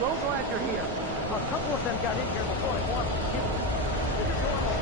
So glad you're here. A couple of them got in here before I wanted to kill you. Is it normal?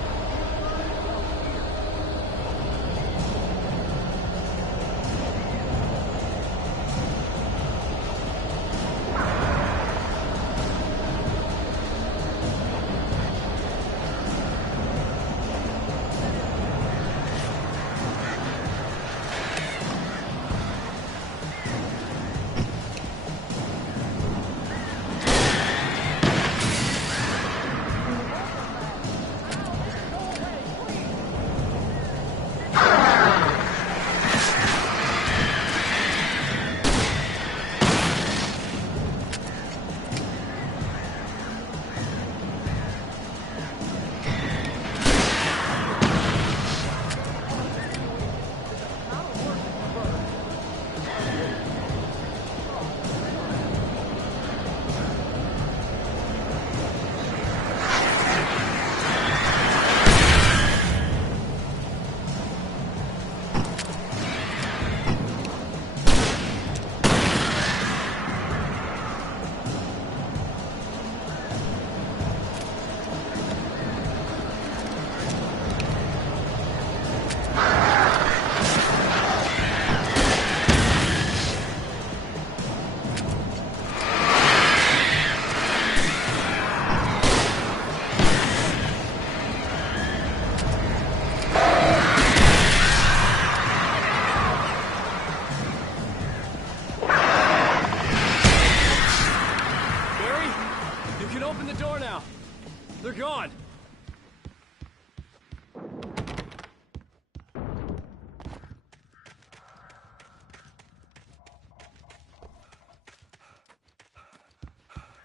They're gone!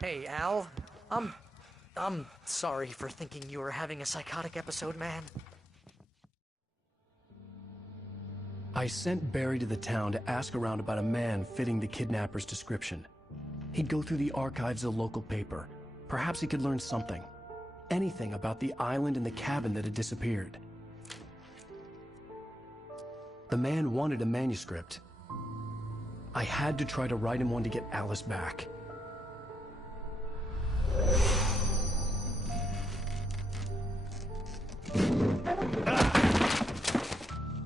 Hey, Al. I'm sorry for thinking you were having a psychotic episode, man. I sent Barry to the town to ask around about a man fitting the kidnapper's description. He'd go through the archives of the local paper. Perhaps he could learn something. Anything about the island and the cabin that had disappeared. The man wanted a manuscript. I had to try to write him one to get Alice back.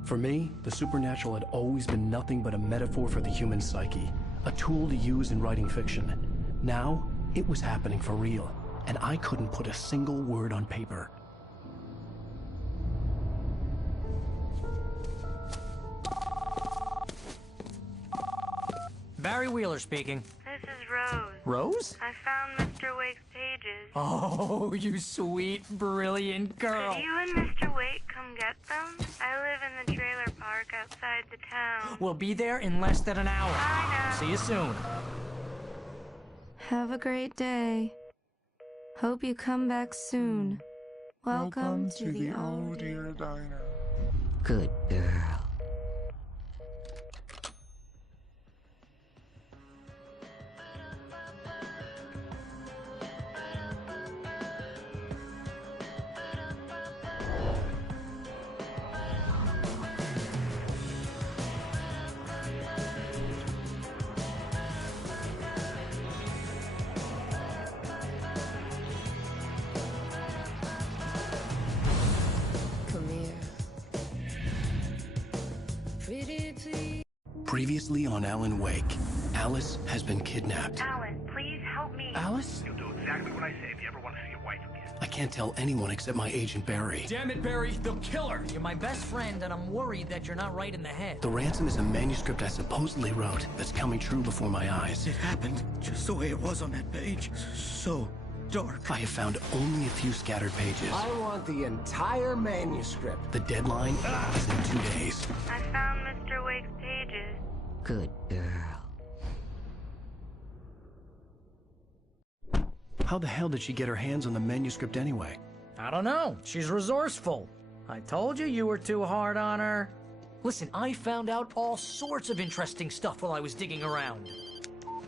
For me, the supernatural had always been nothing but a metaphor for the human psyche, a tool to use in writing fiction. Now, it was happening for real, and I couldn't put a single word on paper. Barry Wheeler speaking. This is Rose. Rose? I found Mr. Wake's pages. Oh, you sweet, brilliant girl. Could you and Mr. Wake come get them? I live in the trailer park outside the town. We'll be there in less than an hour. I know. See you soon. Have a great day. Hope you come back soon. Welcome to the Oh Dear Diner. Good girl. Previously on Alan Wake, Alice has been kidnapped. Alan, please help me. Alice? You'll do exactly what I say if you ever want to see your wife again. I can't tell anyone except my agent Barry. Damn it, Barry, they'll kill her! You're my best friend, and I'm worried that you're not right in the head. The ransom is a manuscript I supposedly wrote that's coming true before my eyes. It happened just the way it was on that page. So dark. I have found only a few scattered pages. I want the entire manuscript. The deadline is in 2 days. I found Mr. Wake's pages. Good girl. How the hell did she get her hands on the manuscript anyway? I don't know. She's resourceful. I told you you were too hard on her. Listen, I found out all sorts of interesting stuff while I was digging around.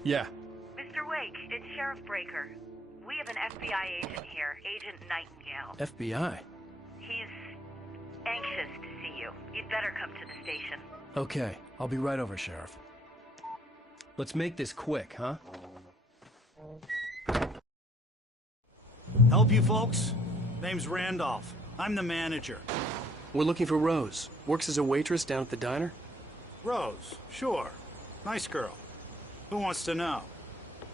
Yeah. Mr. Wake, it's Sheriff Breaker. We have an FBI agent here, Agent Nightingale. FBI? He's anxious to see you. You'd better come to the station. Okay, I'll be right over, Sheriff. Let's make this quick, huh? Help you folks? Name's Randolph. I'm the manager. We're looking for Rose. Works as a waitress down at the diner? Rose, sure. Nice girl. Who wants to know?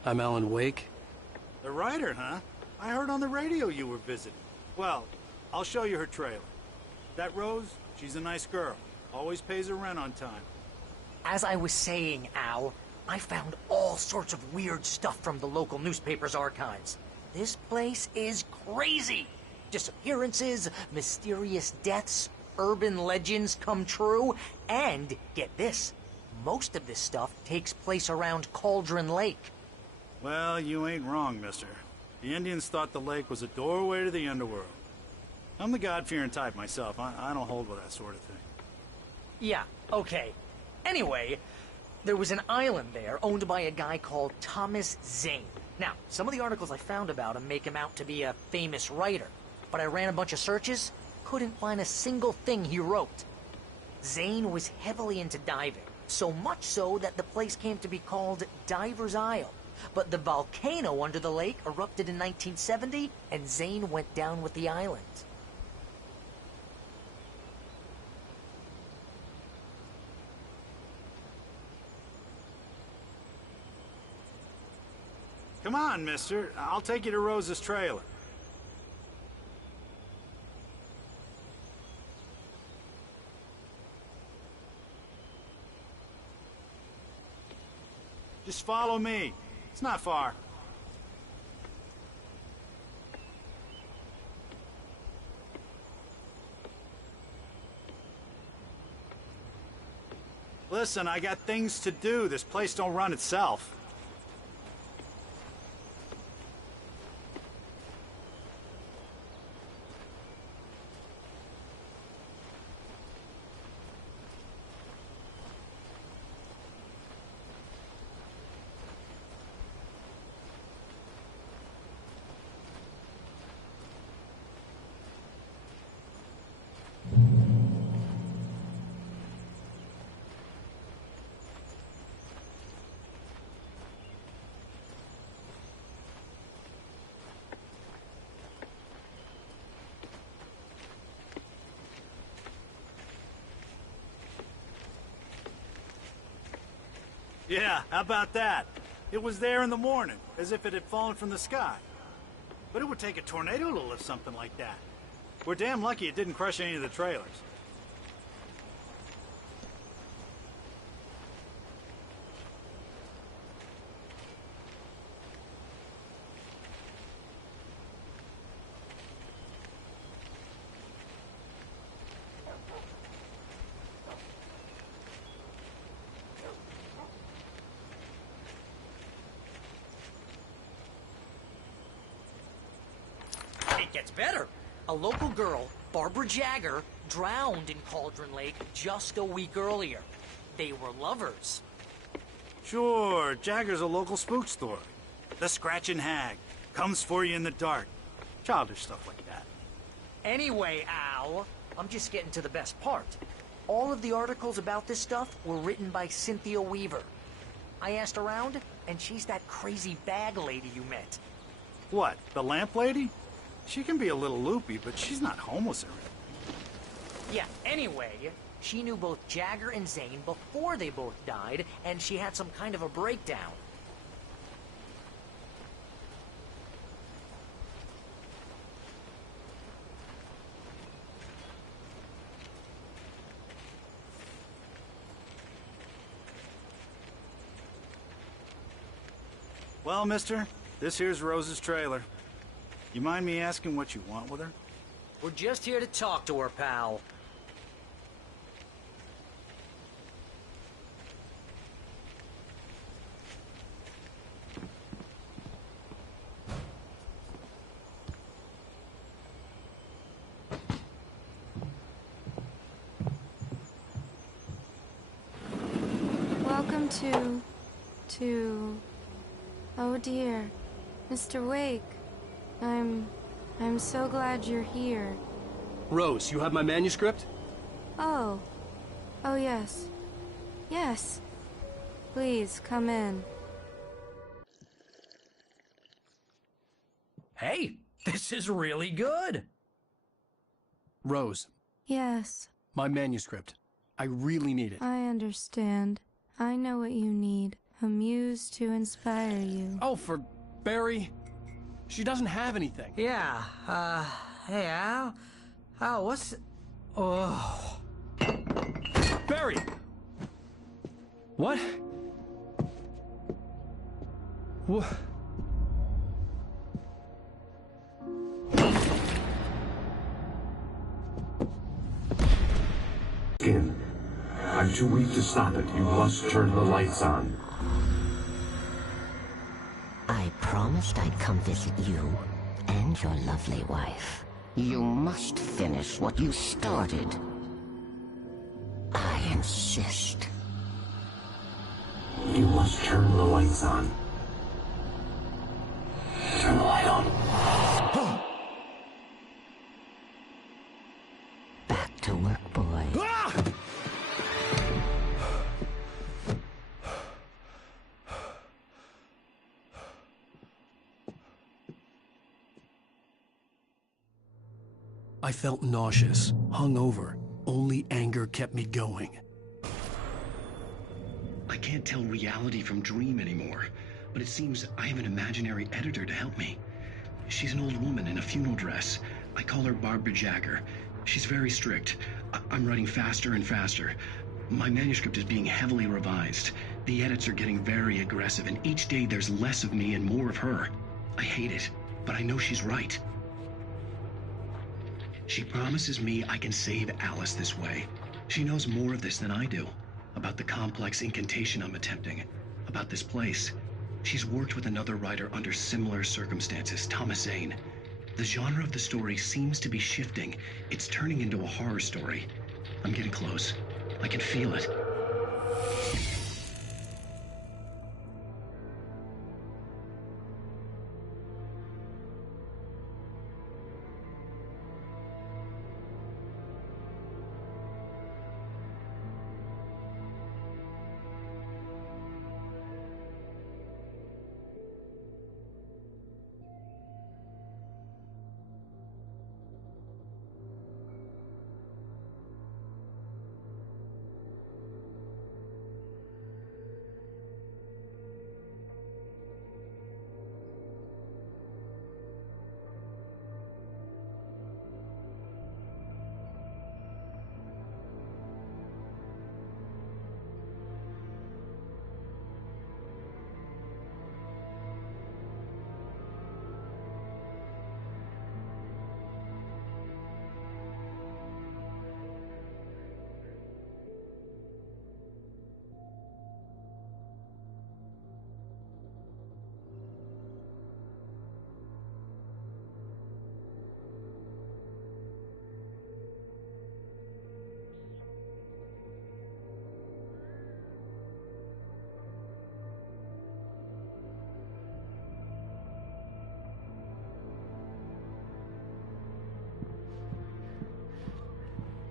I'm Alan Wake. The writer, huh? I heard on the radio you were visiting. Well, I'll show you her trailer. That Rose, she's a nice girl. Always pays her rent on time. As I was saying, Al, I found all sorts of weird stuff from the local newspaper's archives. This place is crazy. Disappearances, mysterious deaths, urban legends come true, and, get this, most of this stuff takes place around Cauldron Lake. Well, you ain't wrong, mister. The Indians thought the lake was a doorway to the underworld. I'm the God-fearing type myself. I don't hold with that sort of thing. Yeah, okay. Anyway, there was an island there owned by a guy called Thomas Zane. Now, some of the articles I found about him make him out to be a famous writer, but I ran a bunch of searches, couldn't find a single thing he wrote. Zane was heavily into diving, so much so that the place came to be called Diver's Isle. But the volcano under the lake erupted in 1970, and Zane went down with the island. Come on, mister. I'll take you to Rose's trailer. Just follow me. It's not far. Listen, I got things to do. This place don't run itself. Yeah, how about that? It was there in the morning, as if it had fallen from the sky. But it would take a tornado to lift something like that. We're damn lucky it didn't crush any of the trailers. It gets better. A local girl, Barbara Jagger, drowned in Cauldron Lake just a week earlier. They were lovers. Sure, Jagger's a local spook story. The Scratching Hag. Comes for you in the dark. Childish stuff like that. Anyway, Al, I'm just getting to the best part. All of the articles about this stuff were written by Cynthia Weaver. I asked around, and she's that crazy bag lady you met. What, the lamp lady? She can be a little loopy, but she's not homeless or anything. Yeah, anyway, she knew both Jagger and Zane before they both died, and she had some kind of a breakdown. Well, mister, this here's Rose's trailer. You mind me asking what you want with her? We're just here to talk to her, pal. Welcome to... Oh dear, Mr. Wake. I'm so glad you're here. Rose, you have my manuscript? Oh. Oh, yes. Yes. Please, come in. Hey, This is really good. Rose, Yes, my manuscript. I really need it. I understand. I know what you need. A muse to inspire you. Oh, for Barry. She doesn't have anything. Yeah, hey, Al? Al, what's... Oh... Barry! What? What? I'm too weak to stop it. You must turn the lights on. I promised I'd come visit you and your lovely wife. You must finish what you started. I insist. You must turn the lights on. Turn the light on. Back to work, boy. I felt nauseous, hungover. Only anger kept me going. I can't tell reality from dream anymore, but it seems I have an imaginary editor to help me. She's an old woman in a funeral dress. I call her Barbara Jagger. She's very strict. I'm writing faster and faster. My manuscript is being heavily revised. The edits are getting very aggressive, and each day there's less of me and more of her. I hate it, but I know she's right. She promises me I can save Alice this way. She knows more of this than I do. About the complex incantation I'm attempting. About this place. She's worked with another writer under similar circumstances, Thomas Zane. The genre of the story seems to be shifting. It's turning into a horror story. I'm getting close. I can feel it.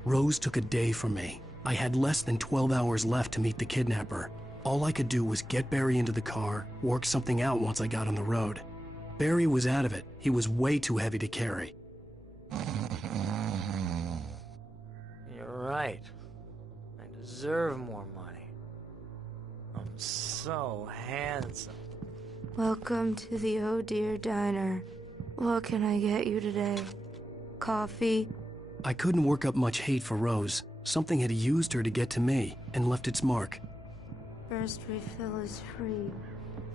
Rose took a day from me. I had less than 12 hours left to meet the kidnapper. All I could do was get Barry into the car, work something out once I got on the road. Barry was out of it. He was way too heavy to carry. You're right. I deserve more money. I'm so handsome. Welcome to the Oh Dear Diner. What can I get you today? Coffee? I couldn't work up much hate for Rose. Something had used her to get to me and left its mark. First refill is free.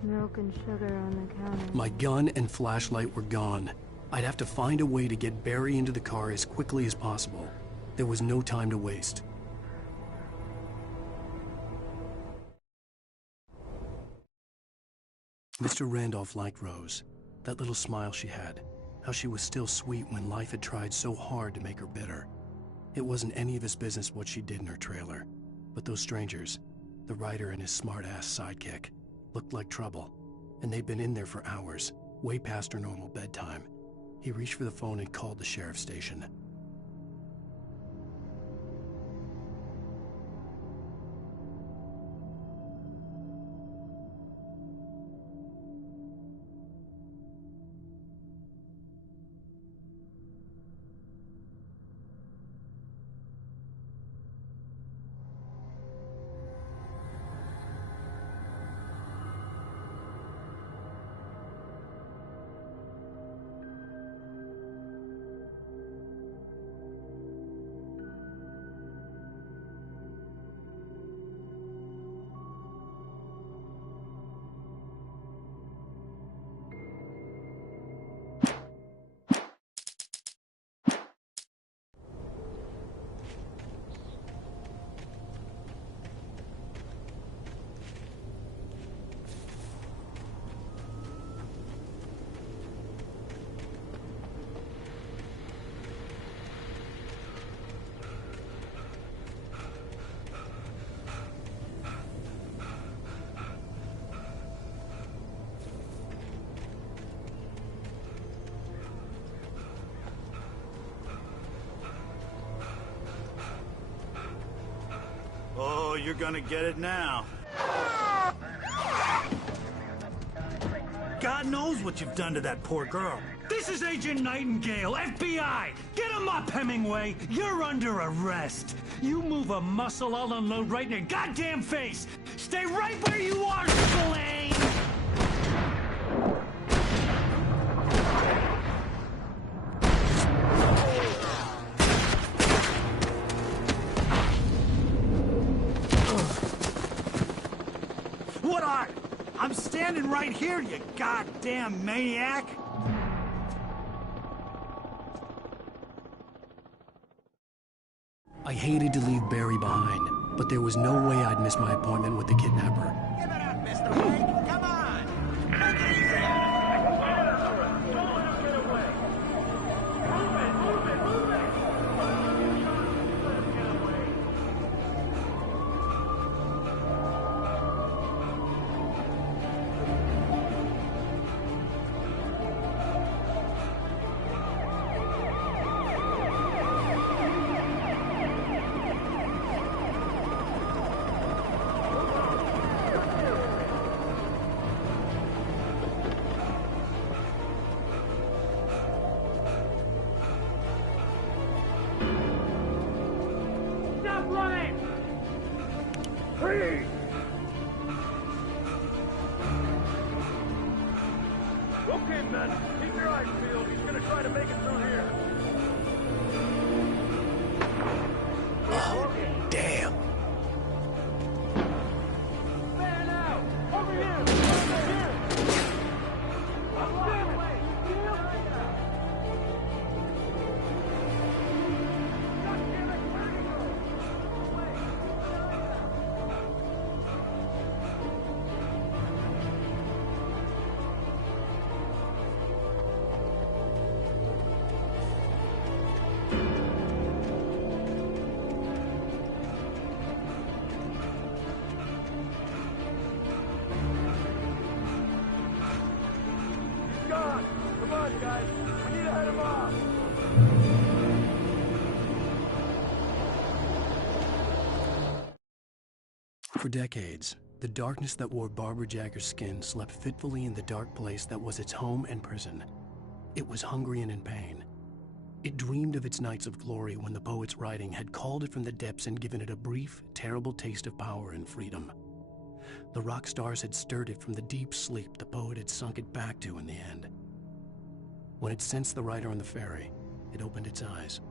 Milk and sugar on the counter. My gun and flashlight were gone. I'd have to find a way to get Barry into the car as quickly as possible. There was no time to waste. Mr. Randolph liked Rose. That little smile she had. How she was still sweet when life had tried so hard to make her bitter. It wasn't any of his business what she did in her trailer. But those strangers, the writer and his smart-ass sidekick, looked like trouble. And they'd been in there for hours, way past her normal bedtime. He reached for the phone and called the sheriff's station. you're gonna get it now. God knows what you've done to that poor girl. This is Agent Nightingale, FBI! Get him up, Hemingway! You're under arrest! You move a muscle, I'll unload right in your goddamn face! Stay right where you are, Spillane! What are? I'm standing right here, you goddamn maniac! I hated to leave Barry behind, but there was no way I'd miss my appointment with the kidnapper. Give it up, Mr. Blake. Come on. Take it easy. Stop running! Freeze! Okay, men, keep your eyes peeled. He's gonna try to make it through here. Oh, damn. Man out! Over here! Over here! Oh, damn it! Gone! Come on, guys! We need to head him off! For decades, the darkness that wore Barbara Jagger's skin slept fitfully in the dark place that was its home and prison. It was hungry and in pain. It dreamed of its nights of glory when the poet's writing had called it from the depths and given it a brief, terrible taste of power and freedom. The rock stars had stirred it from the deep sleep the poet had sunk it back to in the end. When it sensed the writer on the ferry, it opened its eyes.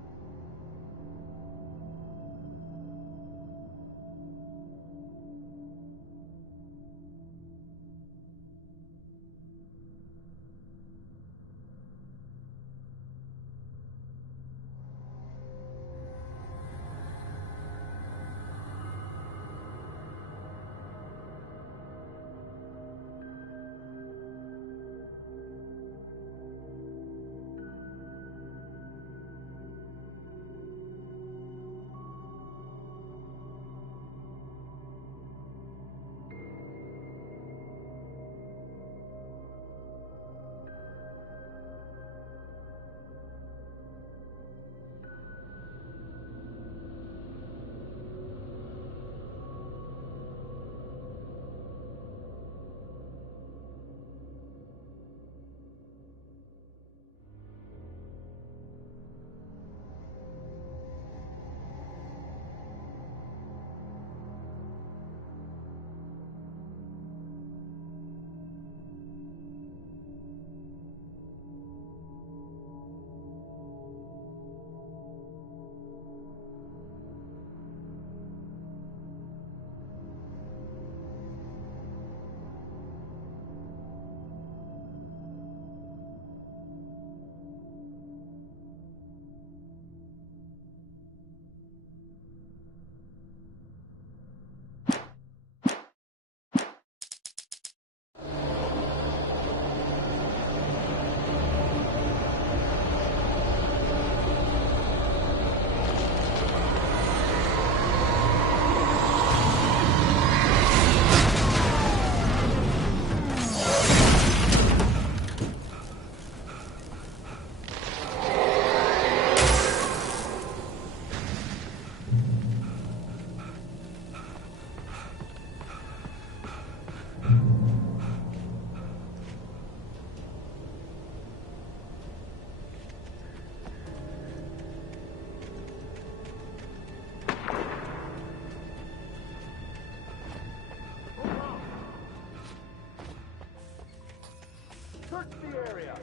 Search the area.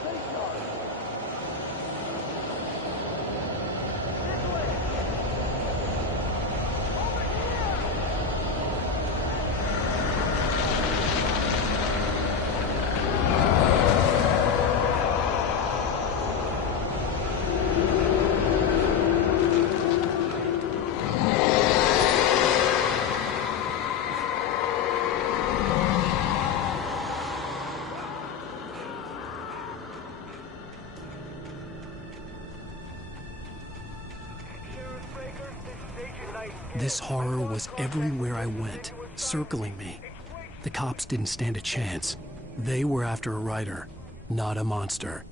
Stay sharp. This way. Over here. This horror was everywhere I went, circling me. The cops didn't stand a chance. They were after a writer, not a monster.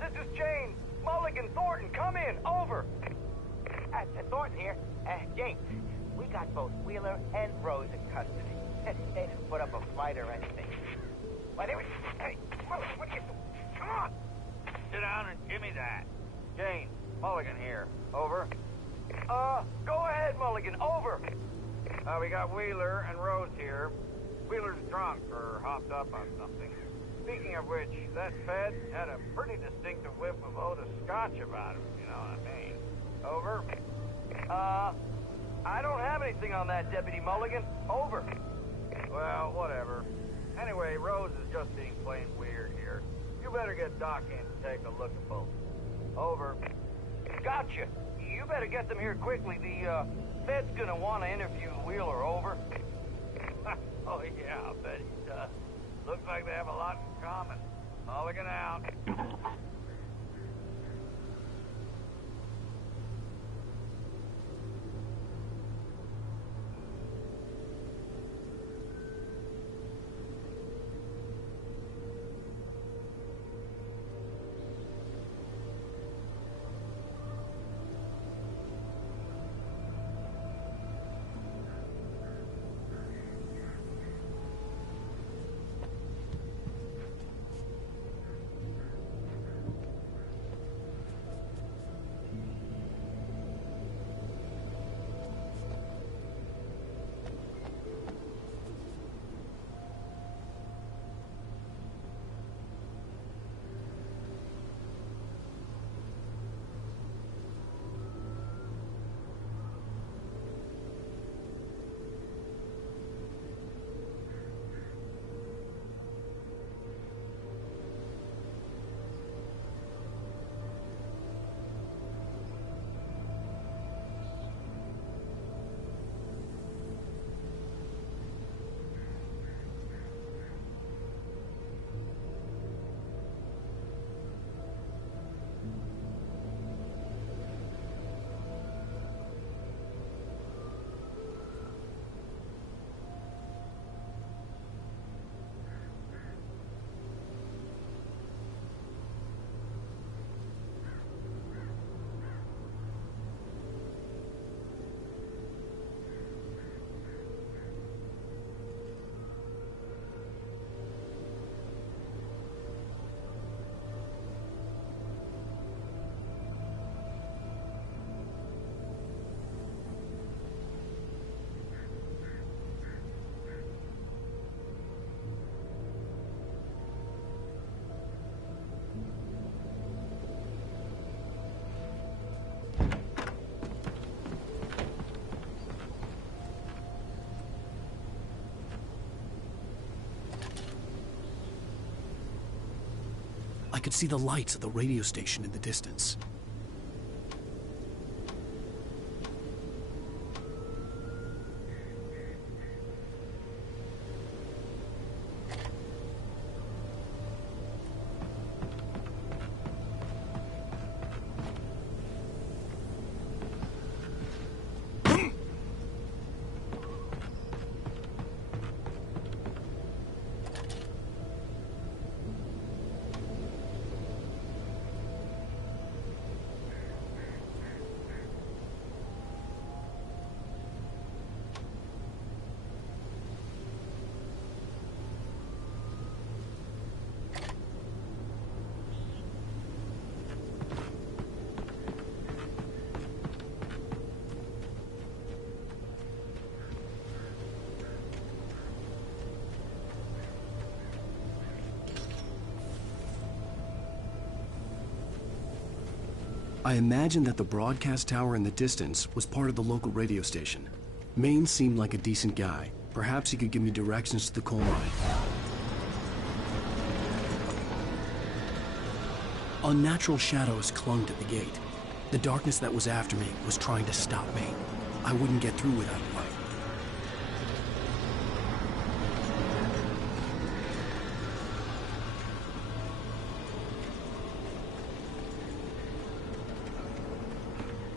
This is James. Mulligan, Thornton, come in. Over. Thornton here. James, we got both Wheeler and Rose in custody. They didn't put up a fight or anything. Why, they were... Hey, Mulligan, what are you doing? Come on. Sit down and give me that. James, Mulligan here. Over. Go ahead, Mulligan. Over. We got Wheeler and Rose here. Wheeler's drunk or hopped up on something. Speaking of which, that Fed had a pretty distinctive whiff of Otis Scotch about him, you know what I mean. Over. I don't have anything on that, Deputy Mulligan. Over. Well, whatever. Anyway, Rose is just being plain weird here. You better get Doc in to take a look at both. Over. Gotcha. You better get them here quickly. The, Fed's gonna want to interview Wheeler. Over. Oh, yeah, I bet he does. Looks like they have a lot in common. Mulligan out. I could see the lights of the radio station in the distance. I imagined that the broadcast tower in the distance was part of the local radio station. Maine seemed like a decent guy. Perhaps he could give me directions to the coal mine. Unnatural shadows clung to the gate. The darkness that was after me was trying to stop me. I wouldn't get through without light.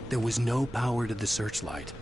There was no power to the searchlight.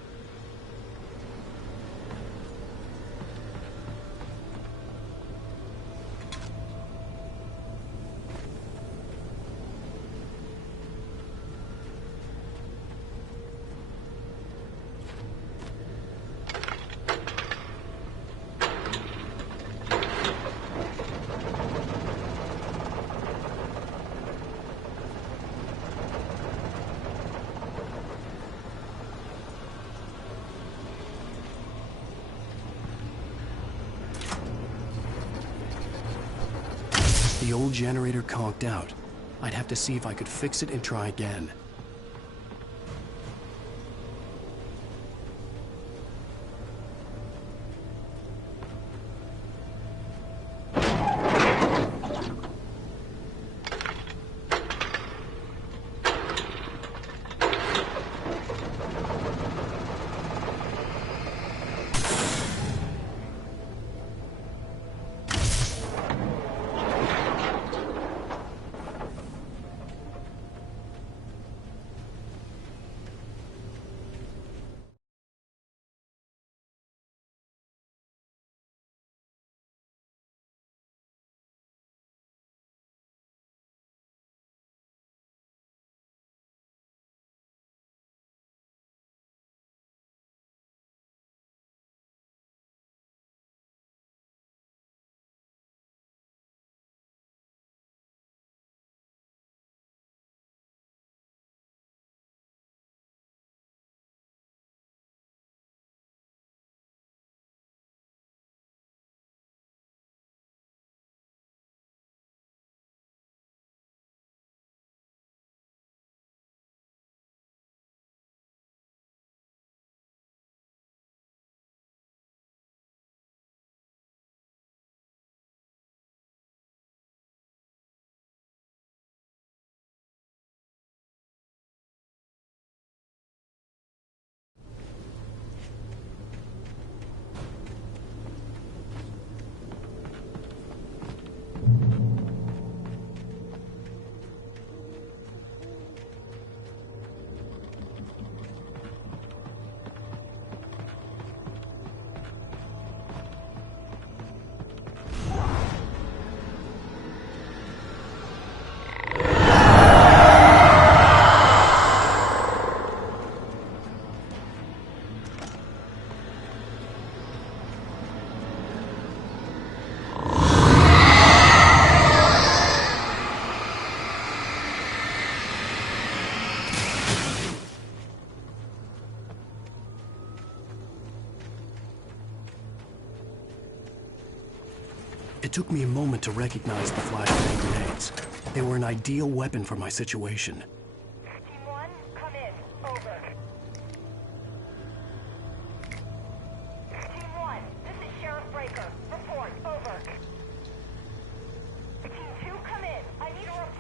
The old generator conked out. I'd have to see if I could fix it and try again. It took me a moment to recognize the flashbang grenades. They were an ideal weapon for my situation. Team 1, come in. Over. Team 1, this is Sheriff Breaker. Report. Over. Team 2, come in. I need a report.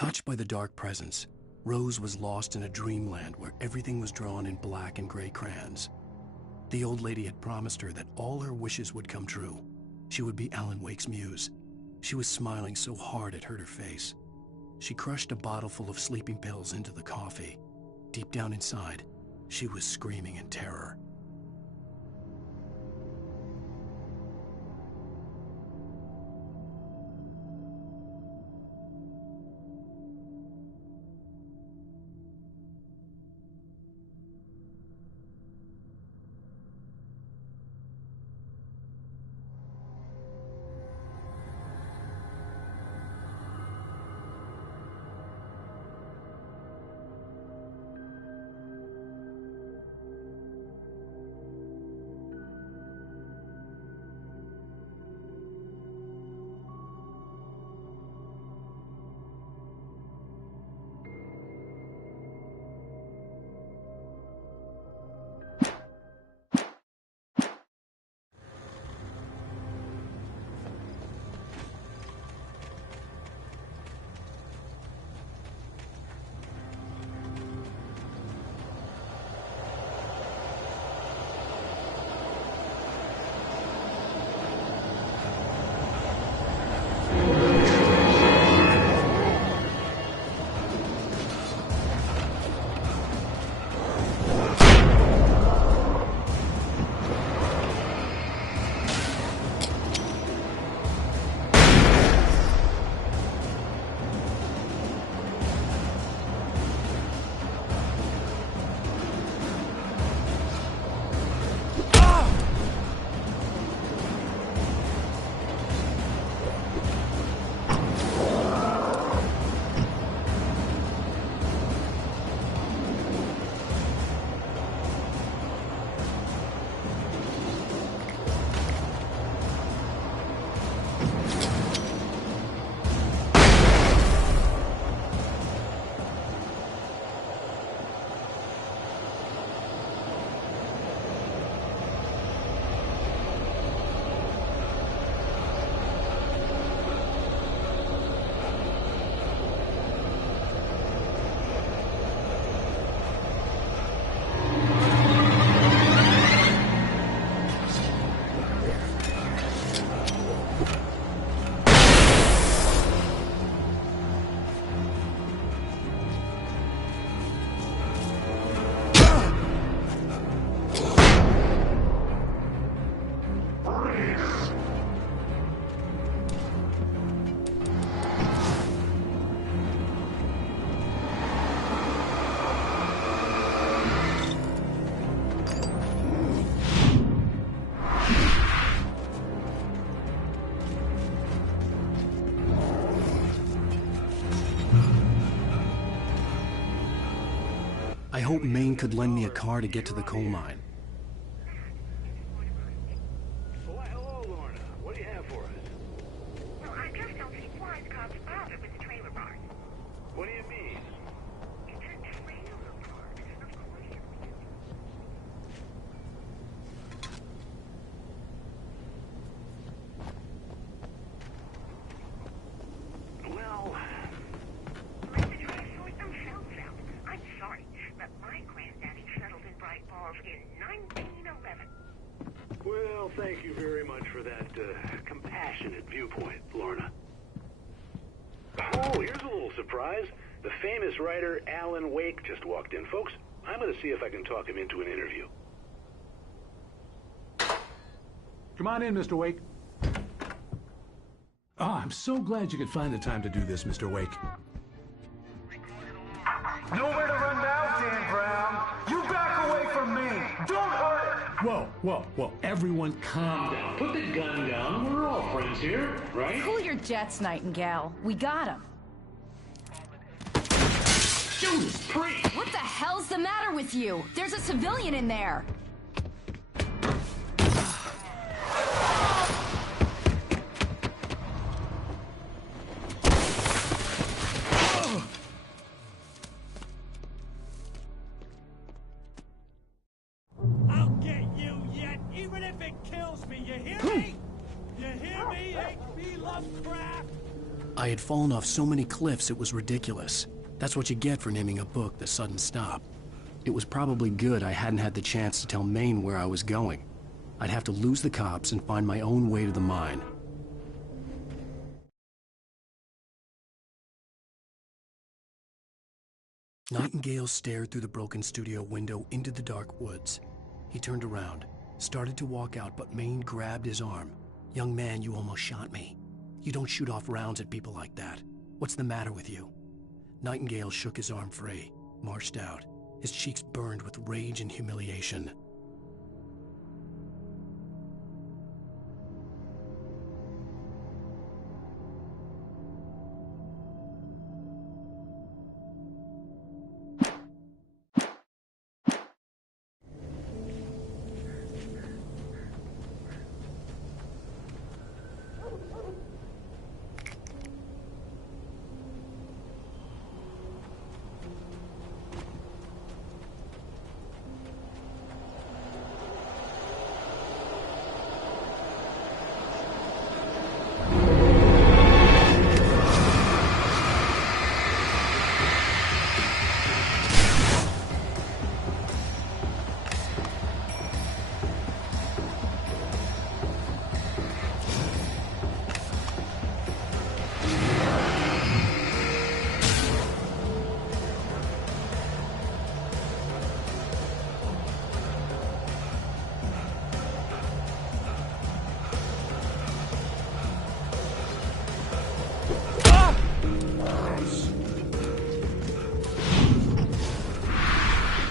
Touched by the dark presence, Rose was lost in a dreamland where everything was drawn in black and gray crayons. The old lady had promised her that all her wishes would come true. She would be Alan Wake's muse. She was smiling so hard it hurt her face. She crushed a bottle full of sleeping pills into the coffee. Deep down inside, she was screaming in terror. I hope Maine could lend me a car to get to the coal mine. Why, hello, Lorna. What do you have for us? Well, I just don't see why the cops bothered with the trailer park. What do you mean? It's a trailer park. Of course it is. Well, Let the drive sort themselves out. I'm sorry, but my granddaddy settled in Bright Falls in 1911. well, thank you very much for that compassionate viewpoint, Lorna. Oh, here's a little surprise. The famous writer Alan Wake just walked in. Folks, I'm going to see if I can talk him into an interview. Come on in, Mr. Wake. Oh, I'm so glad you could find the time to do this, Mr. Wake. Nowhere to run now, Dan Brown. You back away from me. Don't hurt it. Whoa, everyone calm down. Put the gun down. We're all friends here, right? Cool your jets, Nightingale. We got him. Judas Priest! What the hell's the matter with you? There's a civilian in there. I'll get you yet, even if it kills me, you hear me? You hear me, H.P. Lovecraft? I had fallen off so many cliffs it was ridiculous. That's what you get for naming a book The Sudden Stop. It was probably good I hadn't had the chance to tell Maine where I was going. I'd have to lose the cops and find my own way to the mine. Nightingale stared through the broken studio window into the dark woods. He turned around, started to walk out, but Maine grabbed his arm. "Young man, you almost shot me. You don't shoot off rounds at people like that. What's the matter with you?" Nightingale shook his arm free, marched out. His cheeks burned with rage and humiliation.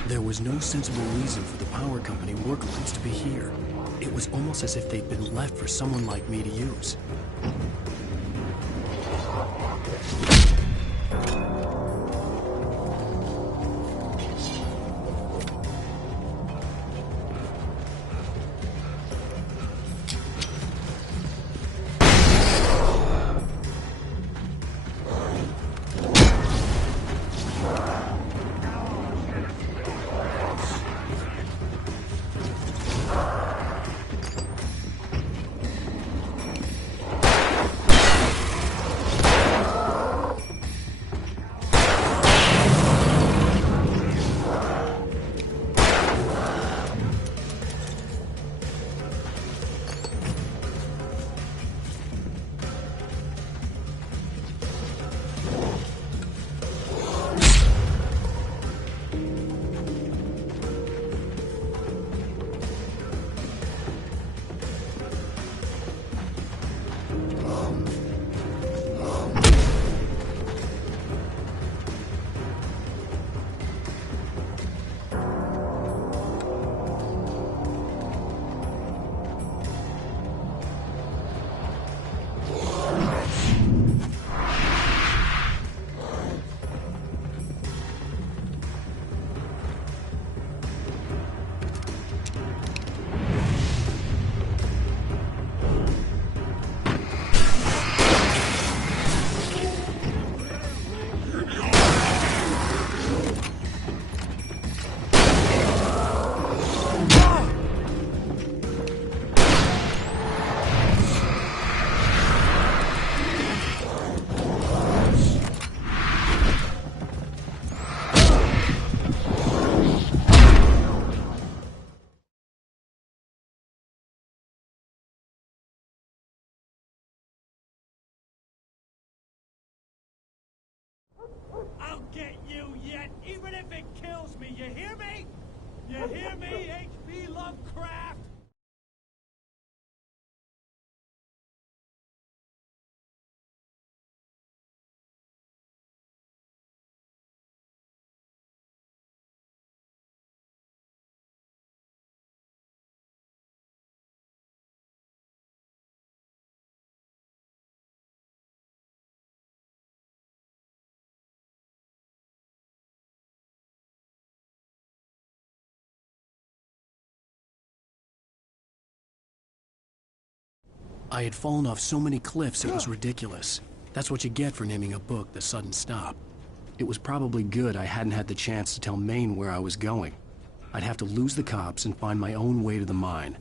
There was no sensible reason for the power company worklines to be here. It was almost as if they'd been left for someone like me to use. I'll get you yet, even if it kills me, you hear me? You hear me, H.P. Lovecraft? I had fallen off so many cliffs it was ridiculous. That's what you get for naming a book The Sudden Stop. It was probably good I hadn't had the chance to tell Maine where I was going. I'd have to lose the cops and find my own way to the mine.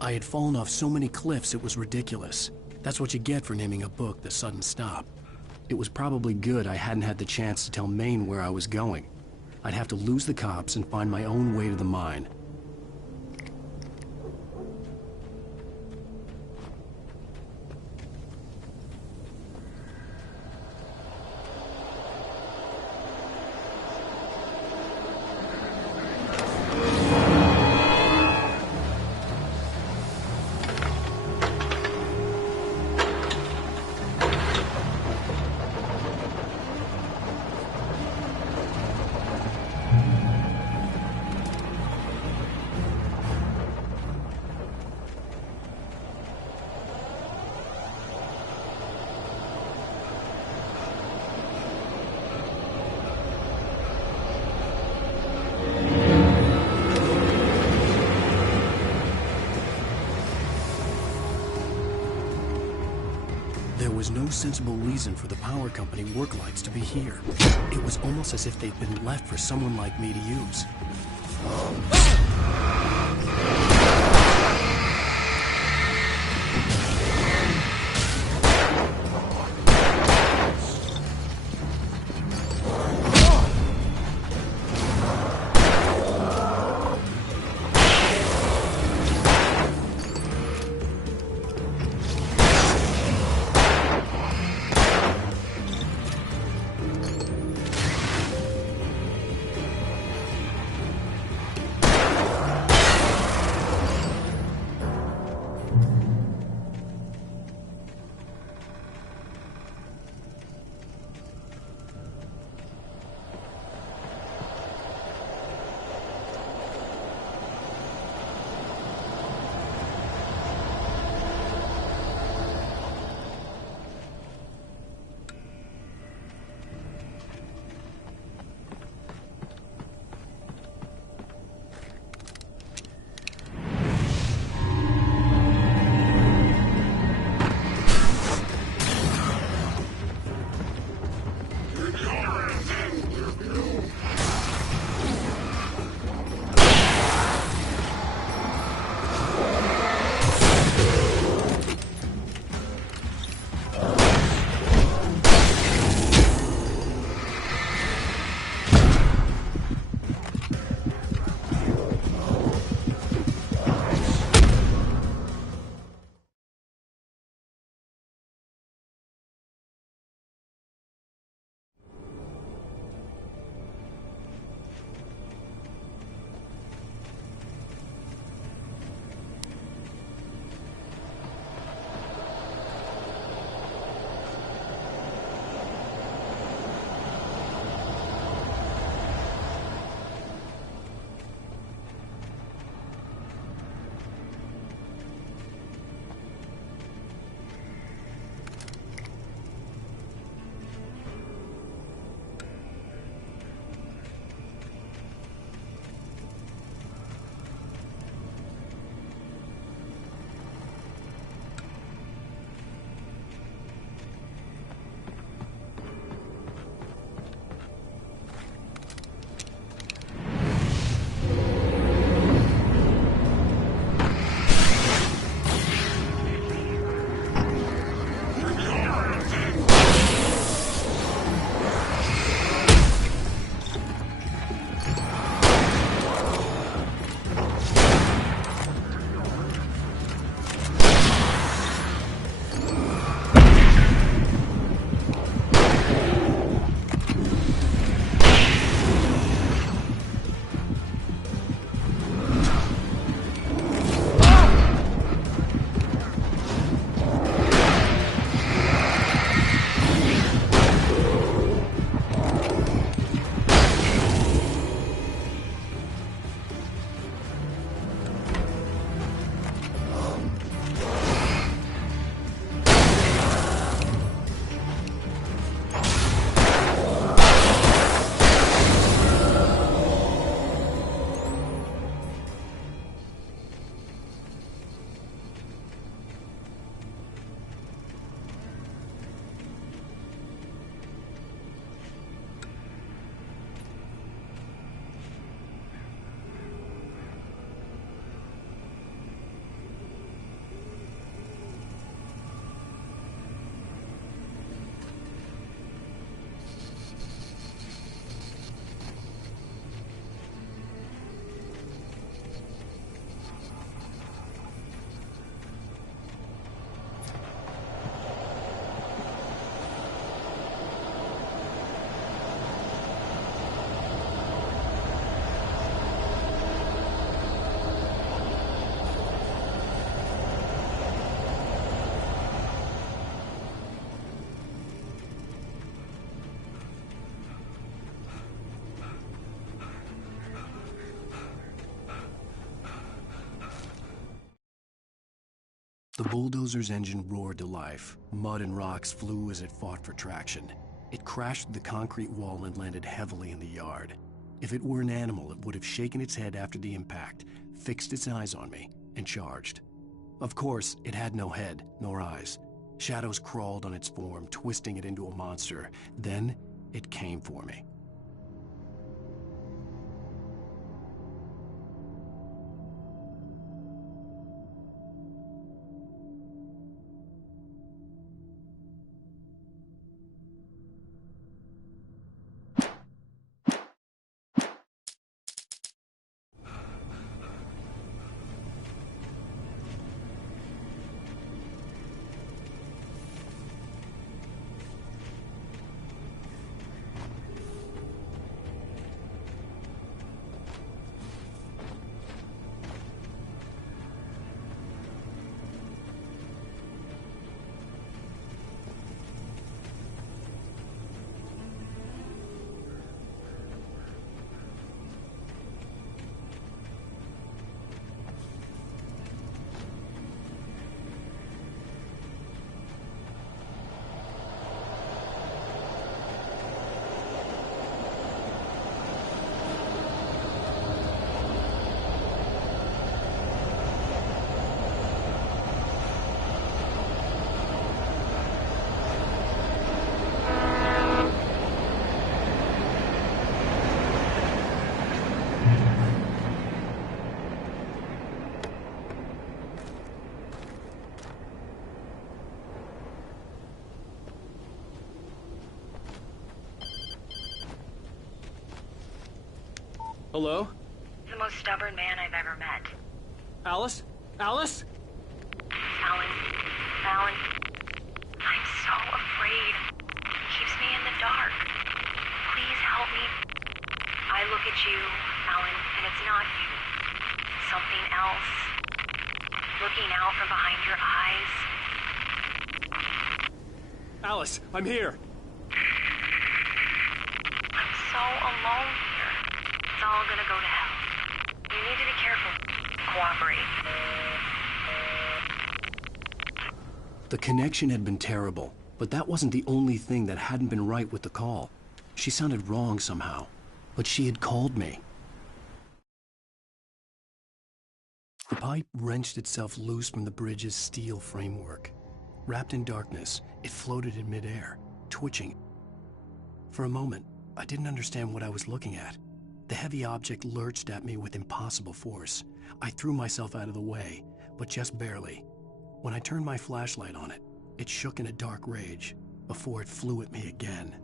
I had fallen off so many cliffs it was ridiculous. That's what you get for naming a book The Sudden Stop. It was probably good I hadn't had the chance to tell Maine where I was going. I'd have to lose the cops and find my own way to the mine. There was no sensible reason for the power company work lights to be here. It was almost as if they'd been left for someone like me to use. The bulldozer's engine roared to life. Mud and rocks flew as it fought for traction. It crashed through the concrete wall and landed heavily in the yard. If it were an animal, it would have shaken its head after the impact, fixed its eyes on me, and charged. Of course, it had no head, nor eyes. Shadows crawled on its form, twisting it into a monster. Then, it came for me. Hello? The most stubborn man I've ever met. Alice? Alice? Alan. Alan. I'm so afraid. He keeps me in the dark. Please help me. I look at you, Alan, and it's not you. Something else. Looking out from behind your eyes. Alice, I'm here. I'm so alone here. It's all gonna go to hell. You need to be careful. Cooperate. The connection had been terrible, but that wasn't the only thing that hadn't been right with the call. She sounded wrong somehow, but she had called me. The pipe wrenched itself loose from the bridge's steel framework. Wrapped in darkness, it floated in midair, twitching. For a moment, I didn't understand what I was looking at. The heavy object lurched at me with impossible force. I threw myself out of the way, but just barely. When I turned my flashlight on it, it shook in a dark rage before it flew at me again.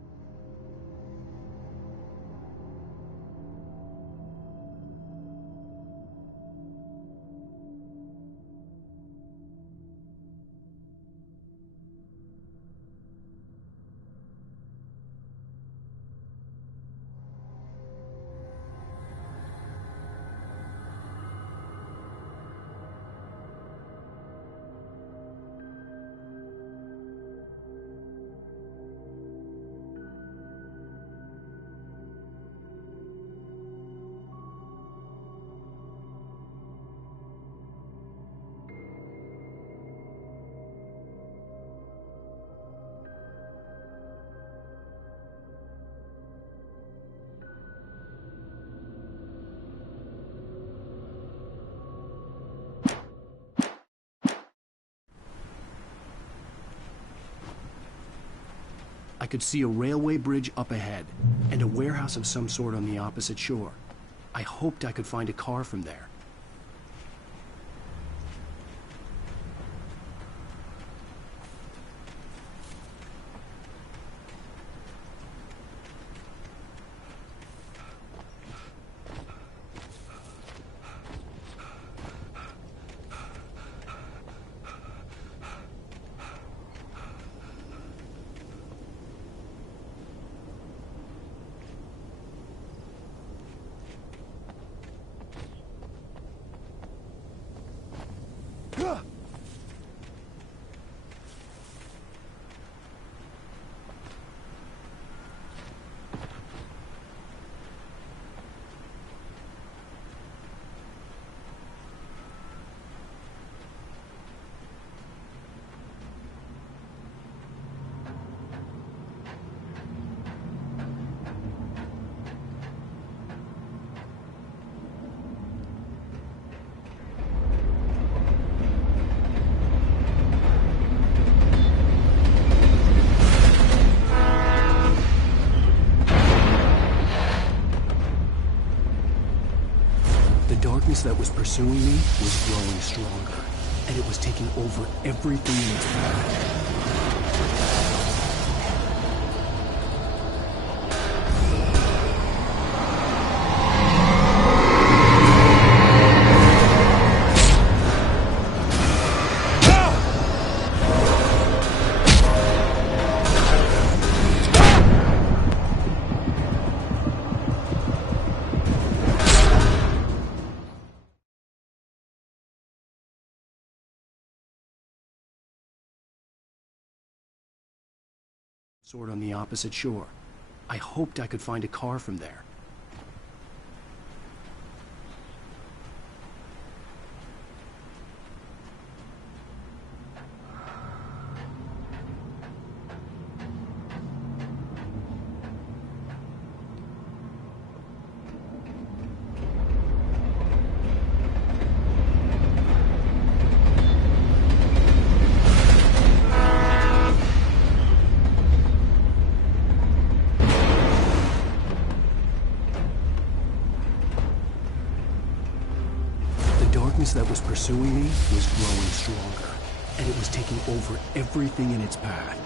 I could see a railway bridge up ahead, and a warehouse of some sort on the opposite shore. I hoped I could find a car from there. darkness that was pursuing me was growing stronger, and it was taking over everything in its path. Sort on the opposite shore. I hoped I could find a car from there. That was pursuing me was growing stronger, and it was taking over everything in its path.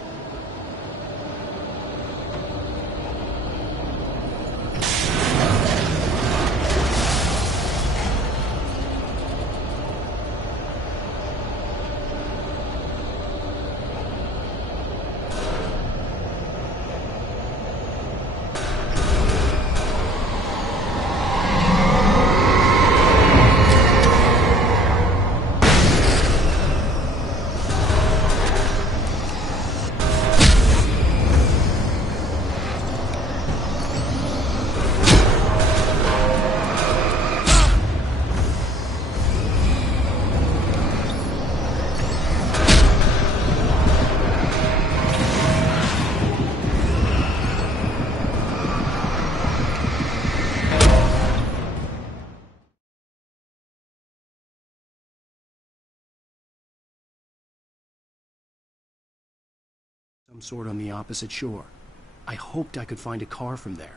Some sort on the opposite shore. I hoped I could find a car from there.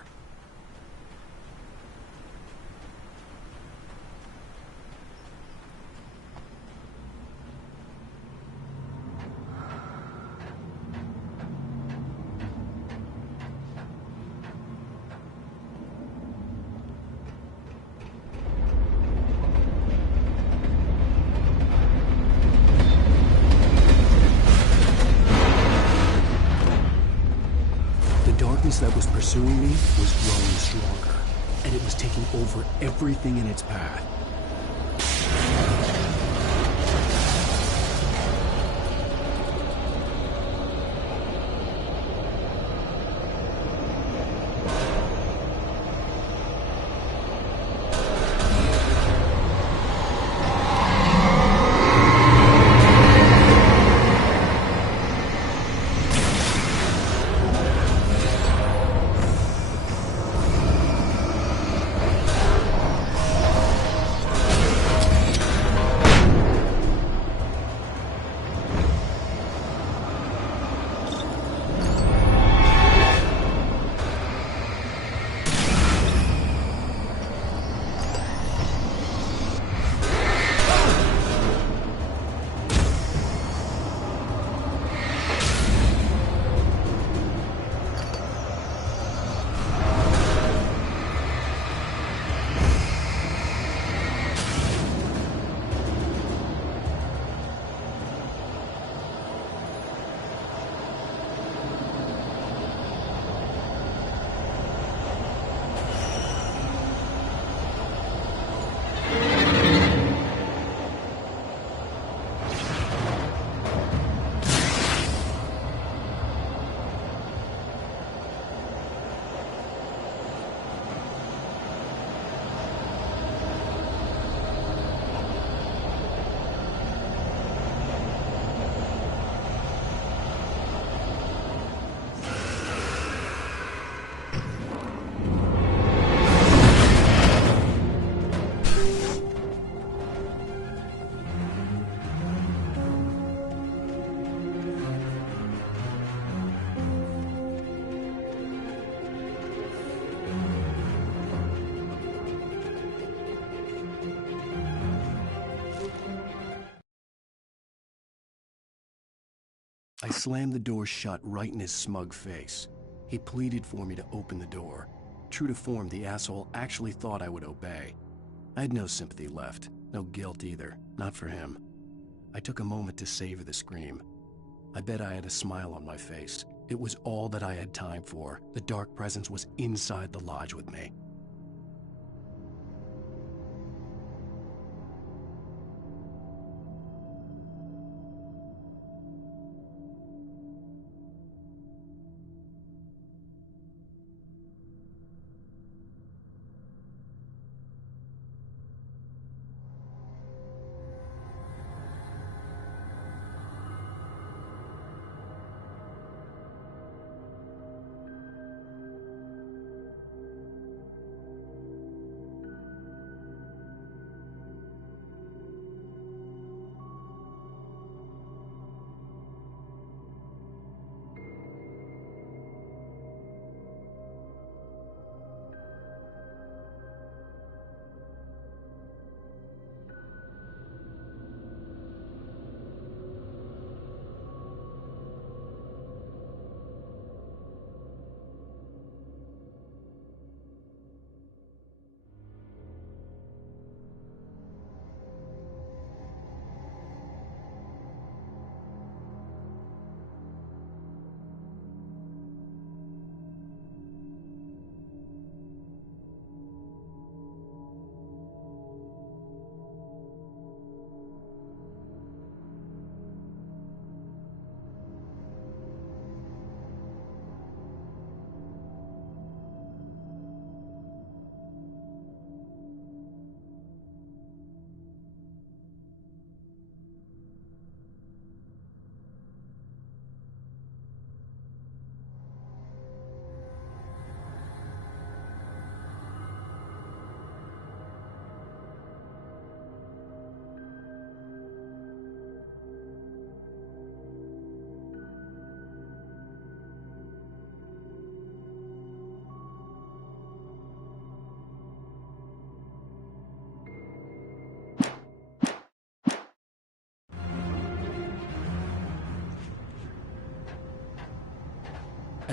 That was pursuing me was growing stronger, and it was taking over everything in its path. I slammed the door shut right in his smug face. He pleaded for me to open the door. True to form, the asshole actually thought I would obey. I had no sympathy left, no guilt either, not for him. I took a moment to savor the scream. I bet I had a smile on my face. It was all that I had time for. The dark presence was inside the lodge with me.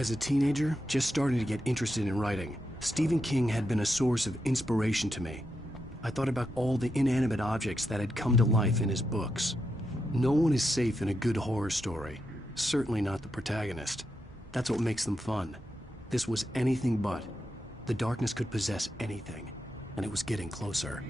As a teenager, just starting to get interested in writing, Stephen King had been a source of inspiration to me. I thought about all the inanimate objects that had come to life in his books. No one is safe in a good horror story, certainly not the protagonist. That's what makes them fun. This was anything but. The darkness could possess anything, and it was getting closer.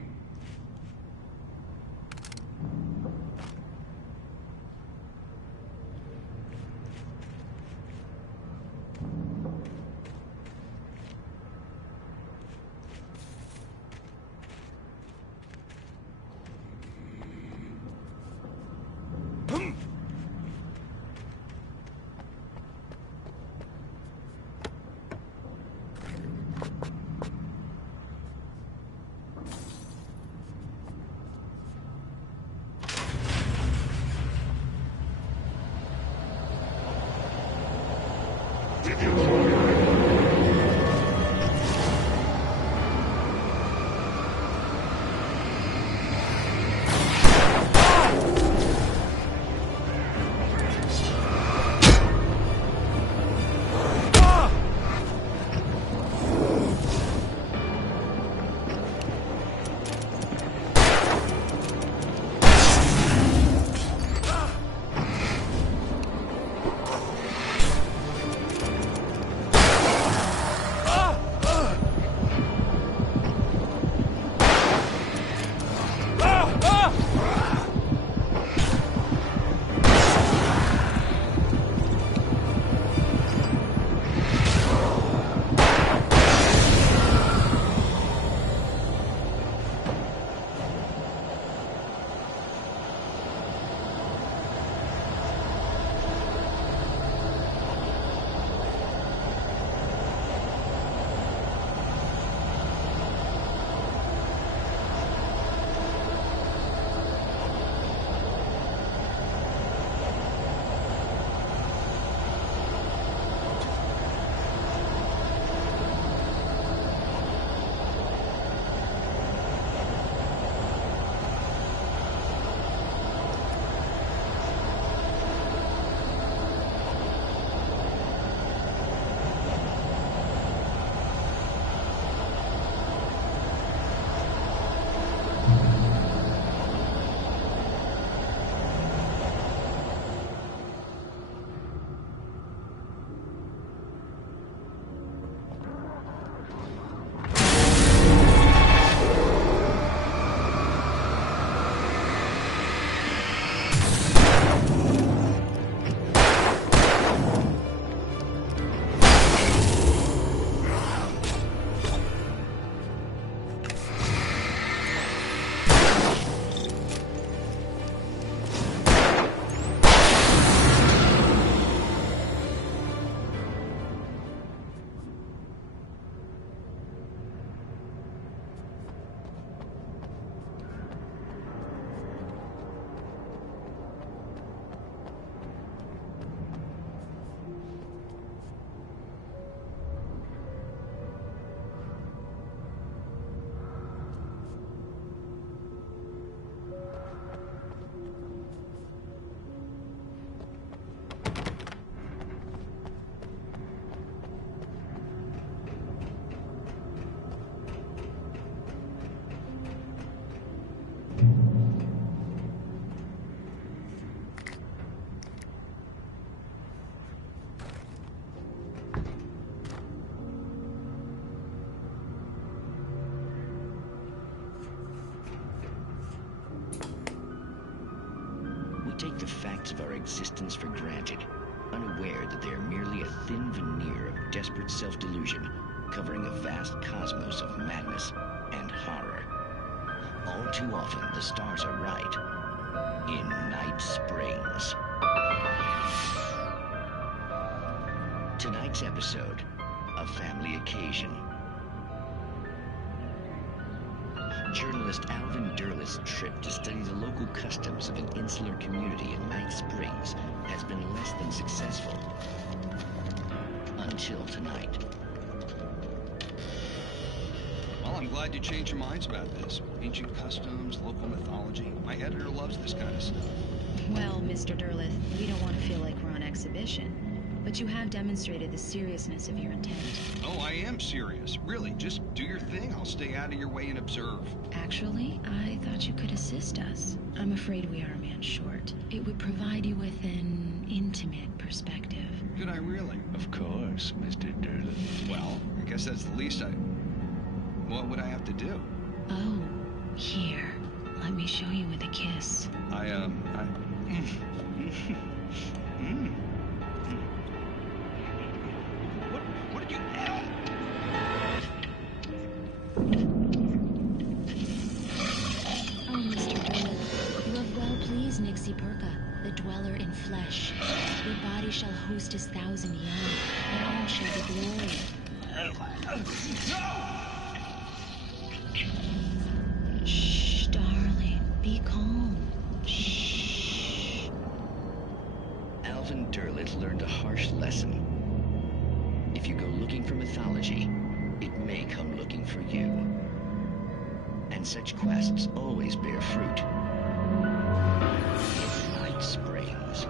take the facts of our existence for granted, unaware that they are merely a thin veneer of desperate self-delusion, covering a vast cosmos of madness and horror. All too often, the stars are right. In Night Springs. Tonight's episode, A Family Occasion. Journalist Alvin Derleth's trip to study the local customs of an insular community in Night Springs has been less than successful. Until tonight. Well, I'm glad you changed your minds about this. Ancient customs, local mythology. My editor loves this kind of stuff. Well, Mr. Derleth, we don't want to feel like we're on exhibition. But you have demonstrated the seriousness of your intent. Oh, I am serious. Really, just do your thing. I'll stay out of your way and observe. Actually, I thought you could assist us. I'm afraid we are a man short. It would provide you with an intimate perspective. Could I really? Of course, Mr. Derleth. Well, I guess that's the least What would I have to do? Oh, here. Let me show you with a kiss. What did you... Oh, Mr. Derleth, you have well pleased Nixie Perka, the dweller in flesh. Your body shall host his 1,000 young, and all shall be glory. Shh, darling, be calm. Shh. Alvin Derleth learned a harsh lesson. If you go looking for mythology, it may come looking for you. And such quests always bear fruit. In Night Springs.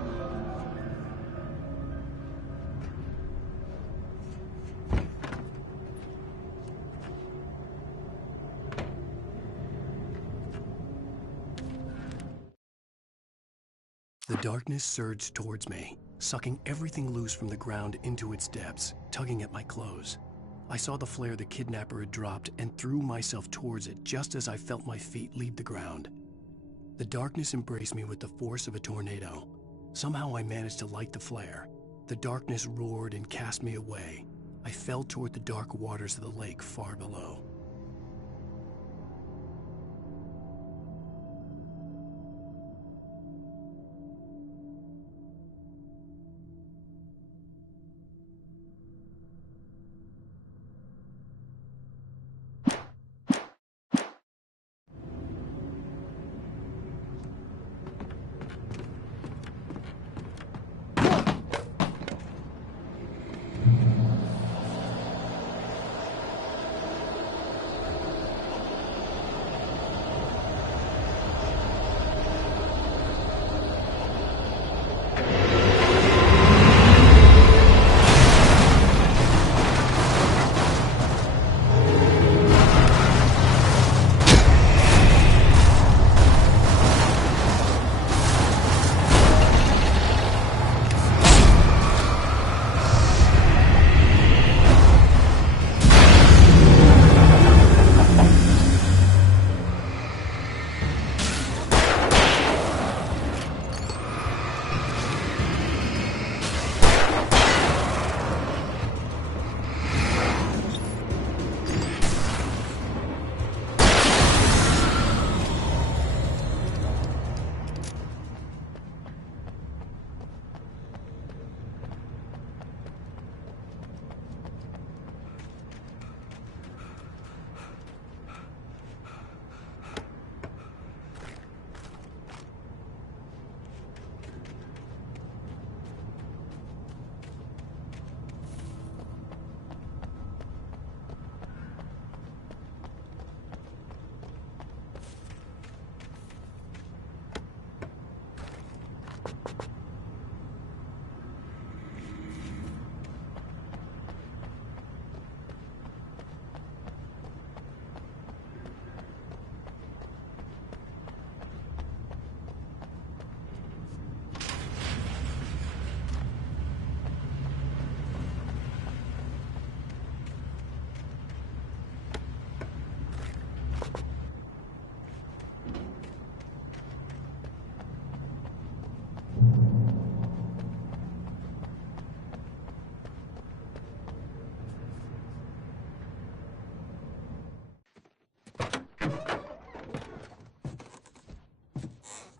The darkness surged towards me, sucking everything loose from the ground into its depths, tugging at my clothes. I saw the flare the kidnapper had dropped and threw myself towards it just as I felt my feet leave the ground. The darkness embraced me with the force of a tornado. Somehow I managed to light the flare. The darkness roared and cast me away. I fell toward the dark waters of the lake far below.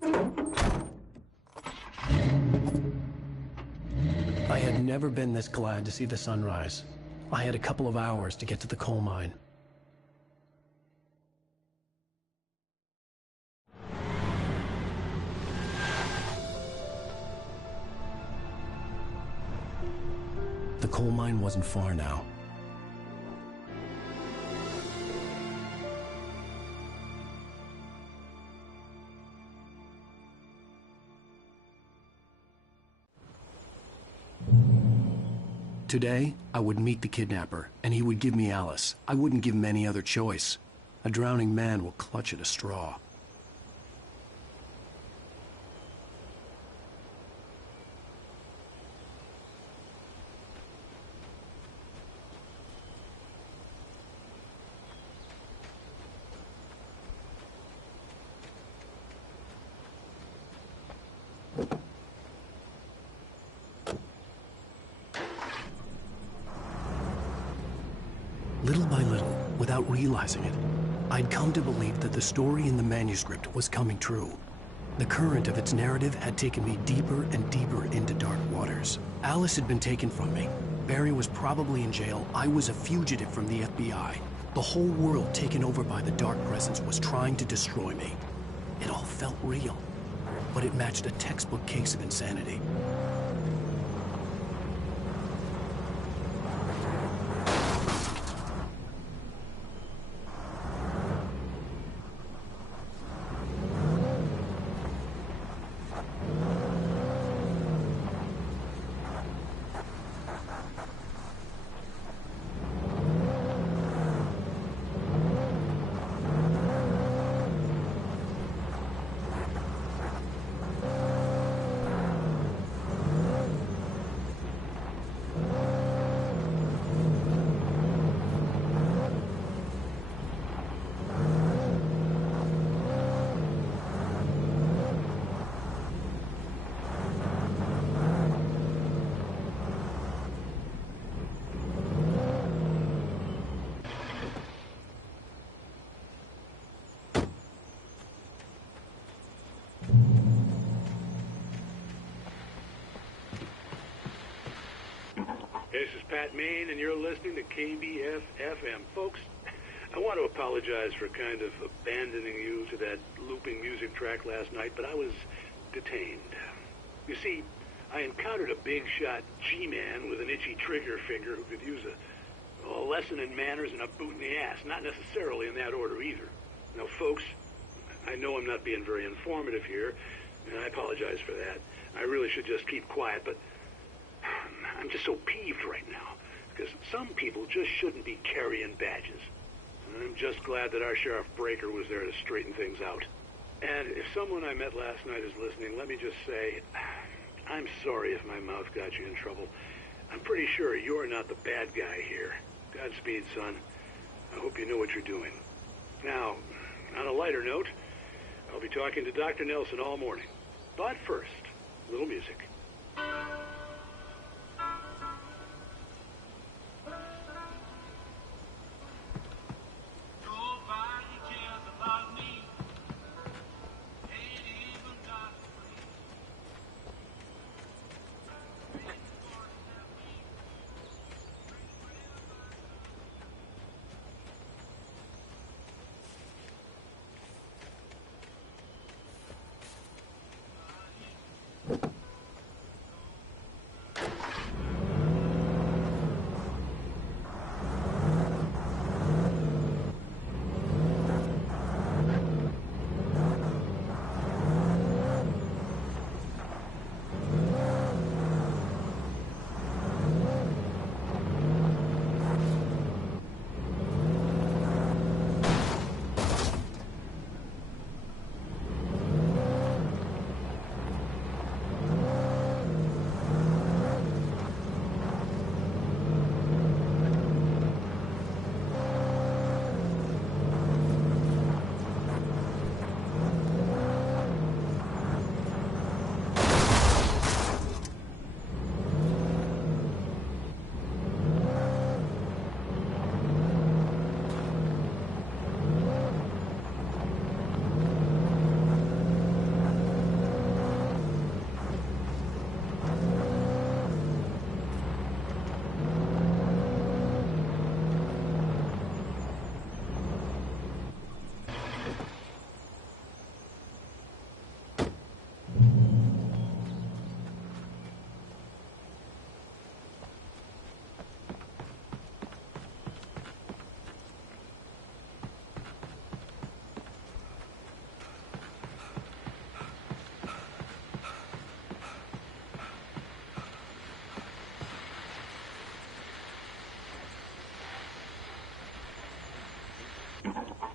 I had never been this glad to see the sunrise. I had a couple of hours to get to the coal mine. The coal mine wasn't far now. Today, I would meet the kidnapper, and he would give me Alice. I wouldn't give him any other choice. A drowning man will clutch at a straw. Little by little, without realizing it, I'd come to believe that the story in the manuscript was coming true. The current of its narrative had taken me deeper and deeper into dark waters. Alice had been taken from me. Barry was probably in jail. I was a fugitive from the FBI. The whole world taken over by the Dark Presence was trying to destroy me. It all felt real, but it matched a textbook case of insanity. This is Pat Main, and you're listening to KBF-FM. Folks, I want to apologize for kind of abandoning you to that looping music track last night, but I was detained. You see, I encountered a big-shot G-man with an itchy trigger finger who could use a lesson in manners and a boot in the ass. Not necessarily in that order, either. Now, folks, I know I'm not being very informative here, and I apologize for that. I really should just keep quiet, but I'm just so peeved right now, because some people just shouldn't be carrying badges. And I'm just glad that our Sheriff Breaker was there to straighten things out. And if someone I met last night is listening, let me just say, I'm sorry if my mouth got you in trouble. I'm pretty sure you're not the bad guy here. Godspeed, son. I hope you know what you're doing. Now, on a lighter note, I'll be talking to Dr. Nelson all morning. But first, a little music.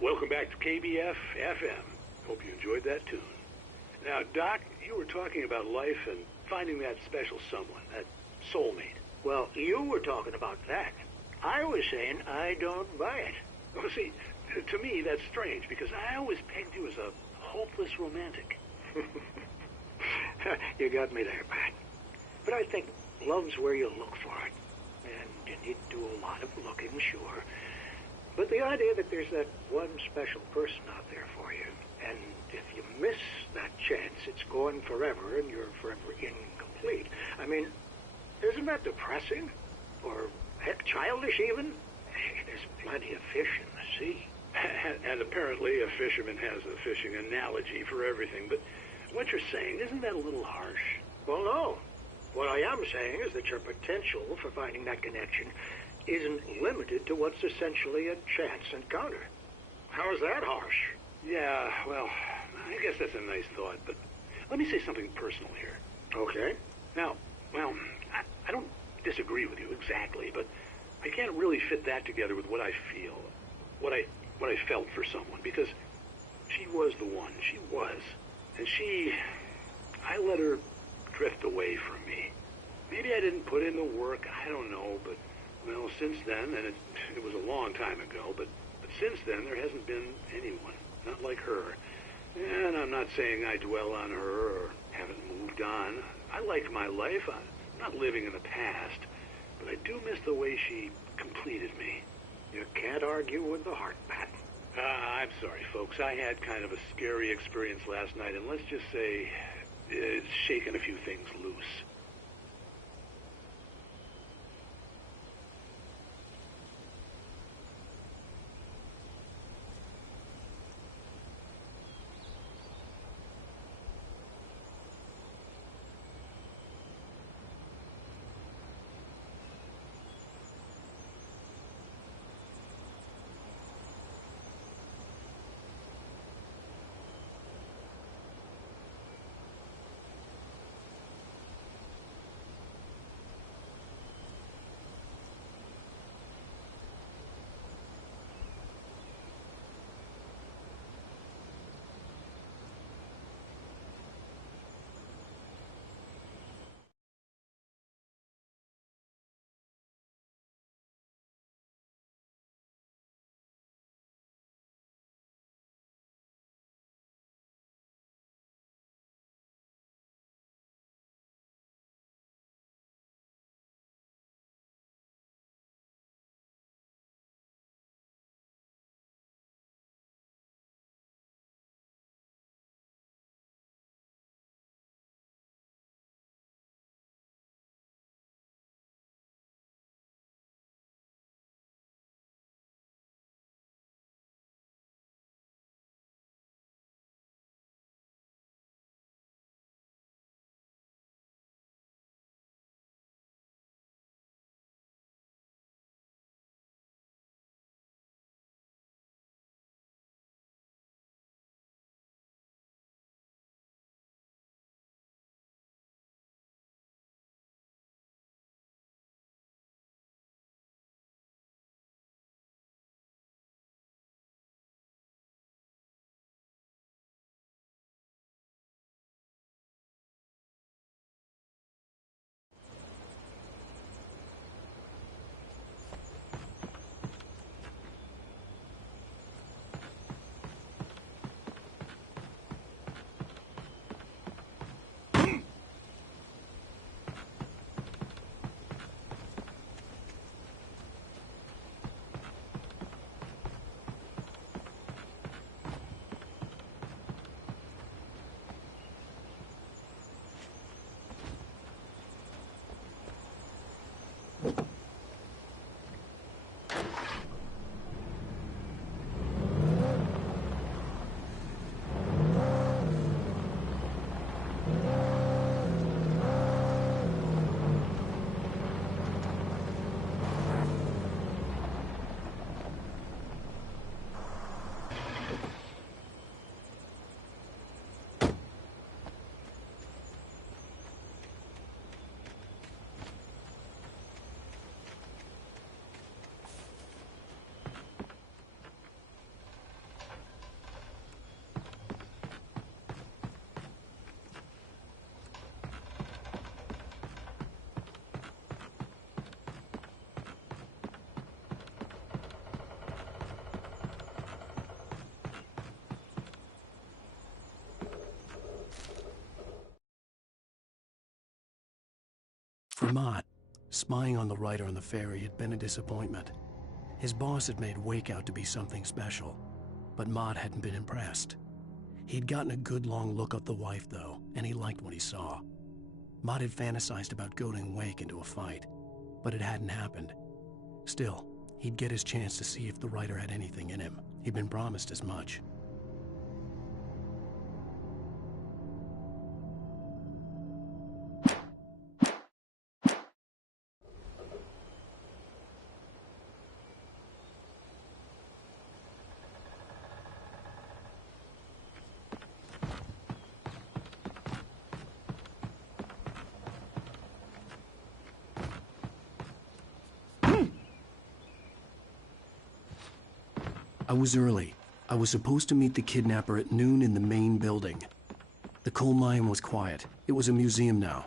Welcome back to KBF FM. Hope you enjoyed that tune. Now, Doc, you were talking about life and finding that special someone, that soulmate. Well, you were talking about that. I was saying I don't buy it. Well, see, to me, that's strange, because I always pegged you as a hopeless romantic. You got me there, Pat. But I think love's where you look for it. And you need to do a lot of looking, sure. But the idea that there's that one special person out there for you, and if you miss that chance, it's gone forever, and you're forever incomplete. I mean, isn't that depressing? Or, heck, childish even? There's plenty of fish in the sea. And apparently a fisherman has a fishing analogy for everything, but what you're saying, isn't that a little harsh? Well, no. What I am saying is that your potential for finding that connection isn't limited to what's essentially a chance encounter. How is that harsh? Yeah, well, I guess that's a nice thought, but let me say something personal here. Okay. Now, well, I don't disagree with you exactly, but I can't really fit that together with what I feel, what I felt for someone, because she was the one. She was. And I let her drift away from me. Maybe I didn't put in the work, I don't know, but, well, since then, and it was a long time ago, but since then there hasn't been anyone, not like her. And I'm not saying I dwell on her or haven't moved on. I like my life. I'm not living in the past, but I do miss the way she completed me. You can't argue with the heart, Pat. I'm sorry, folks. I had kind of a scary experience last night, and let's just say it's shaken a few things loose. For Mott, spying on the writer on the ferry had been a disappointment. His boss had made Wake out to be something special, but Mott hadn't been impressed. He'd gotten a good long look at the wife, though, and he liked what he saw. Mott had fantasized about goading Wake into a fight, but it hadn't happened. Still, he'd get his chance to see if the writer had anything in him. He'd been promised as much. I was early. I was supposed to meet the kidnapper at noon in the main building. The coal mine was quiet. It was a museum now.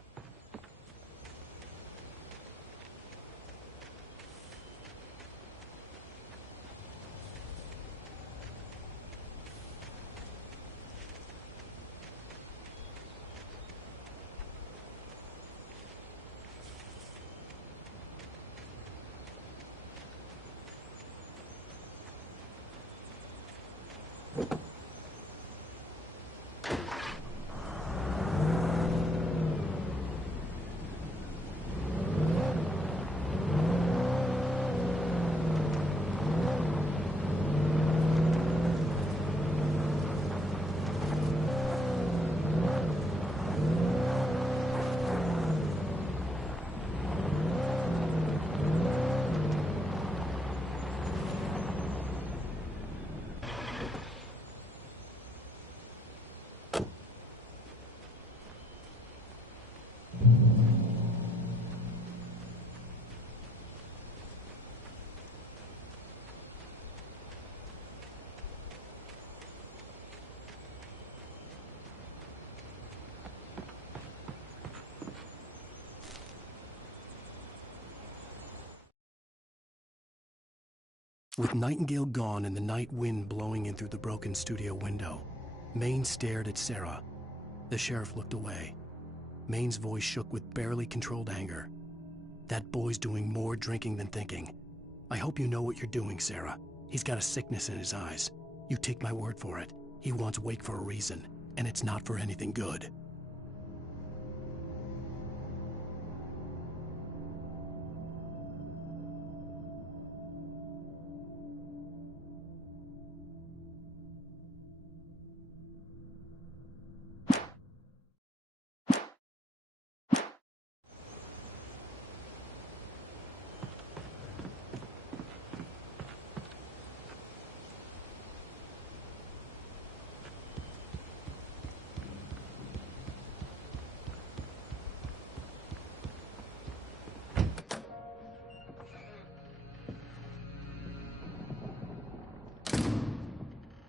With Nightingale gone and the night wind blowing in through the broken studio window, Maine stared at Sarah. The sheriff looked away. Maine's voice shook with barely controlled anger. That boy's doing more drinking than thinking. I hope you know what you're doing, Sarah. He's got a sickness in his eyes. You take my word for it. He wants Wake for a reason, and it's not for anything good.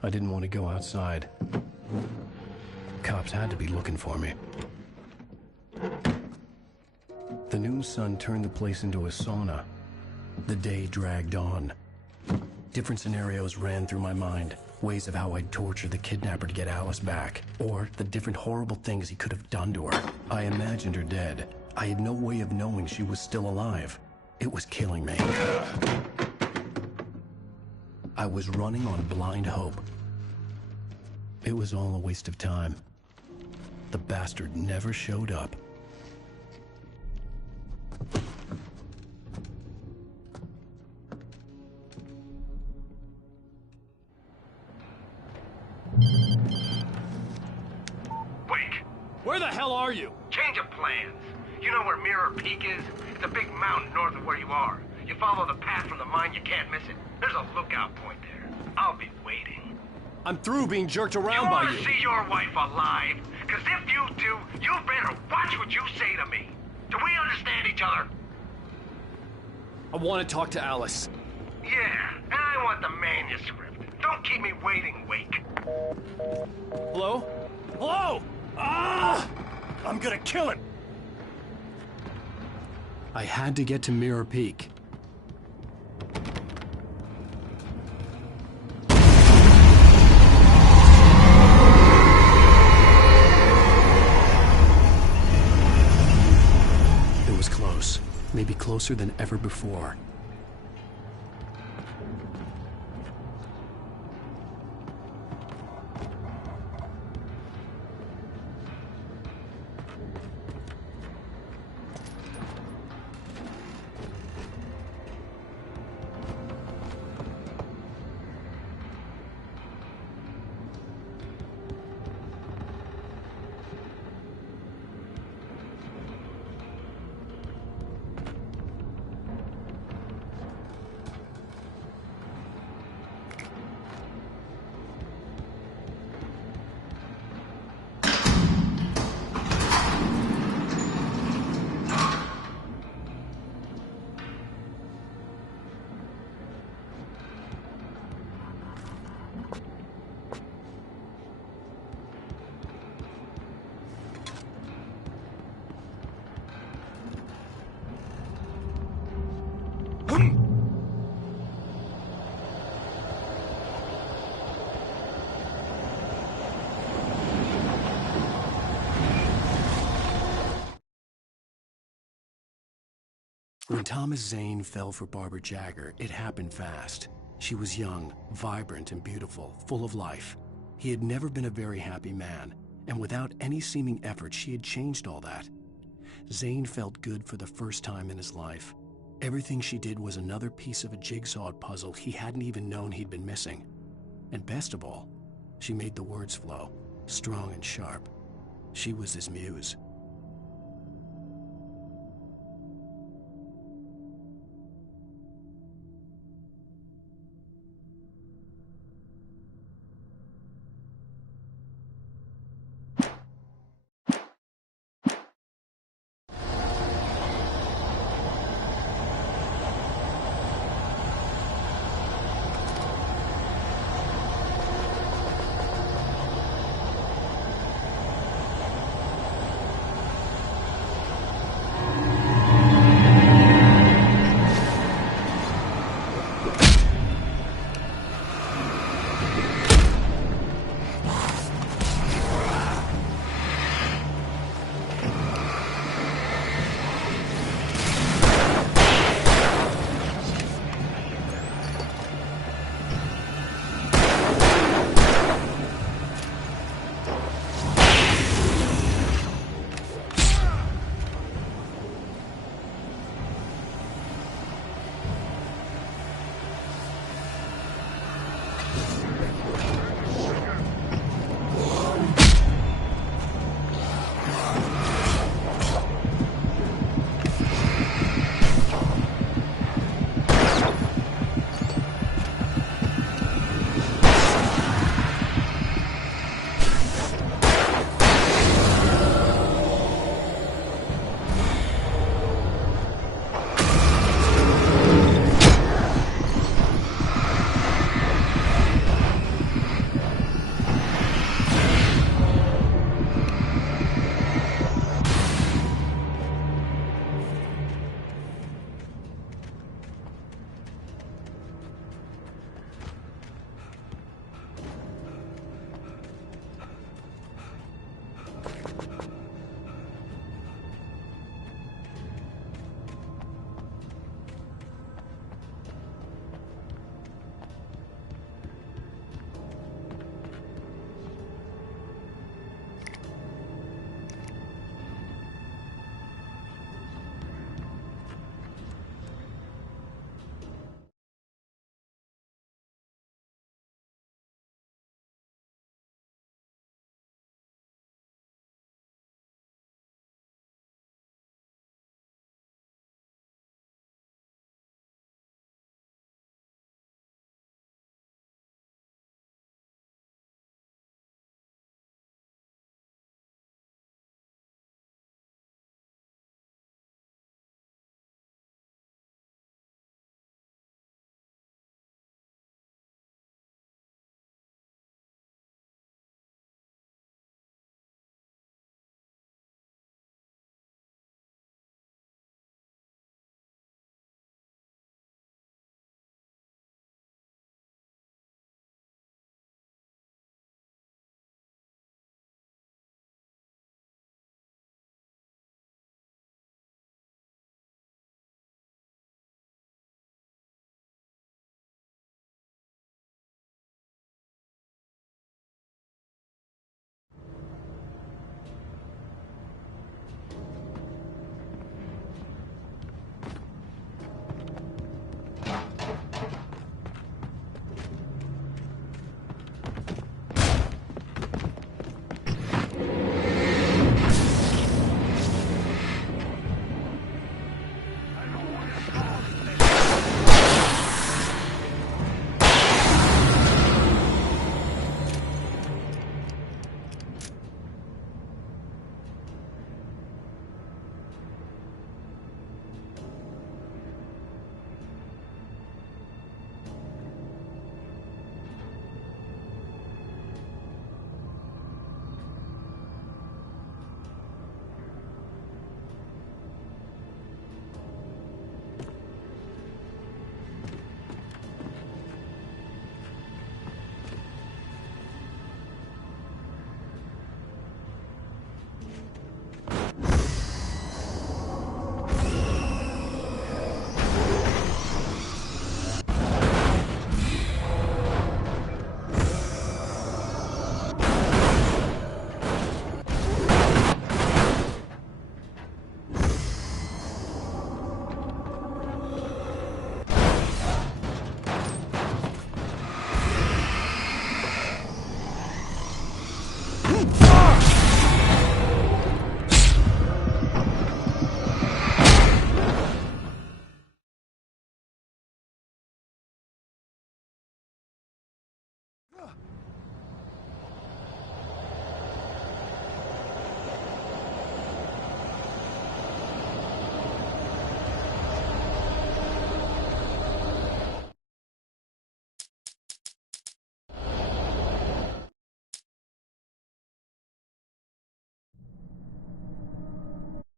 I didn't want to go outside. Cops had to be looking for me. The noon sun turned the place into a sauna. The day dragged on. Different scenarios ran through my mind. Ways of how I'd torture the kidnapper to get Alice back. Or the different horrible things he could have done to her. I imagined her dead. I had no way of knowing she was still alive. It was killing me. I was running on blind hope. It was all a waste of time. The bastard never showed up. Wake! Where the hell are you? Change of plans. You know where Mirror Peak is? It's a big mountain north of where you are. You follow the path from the mine, you can't miss it. There's a lookout point there. I'll be waiting. I'm through being jerked around by you. You want to see your wife alive? Because if you do, you better watch what you say to me. Do we understand each other? I want to talk to Alice. Yeah, and I want the manuscript. Don't keep me waiting, Wake. Hello? Hello? Ah! I'm gonna kill him! I had to get to Mirror Peak. It was close. closer than ever before. When Thomas Zane fell for Barbara Jagger, it happened fast. She was young, vibrant, and beautiful, full of life. He had never been a very happy man, and without any seeming effort, she had changed all that. Zane felt good for the first time in his life. Everything she did was another piece of a jigsaw puzzle he hadn't even known he'd been missing. And best of all, she made the words flow, strong and sharp. She was his muse.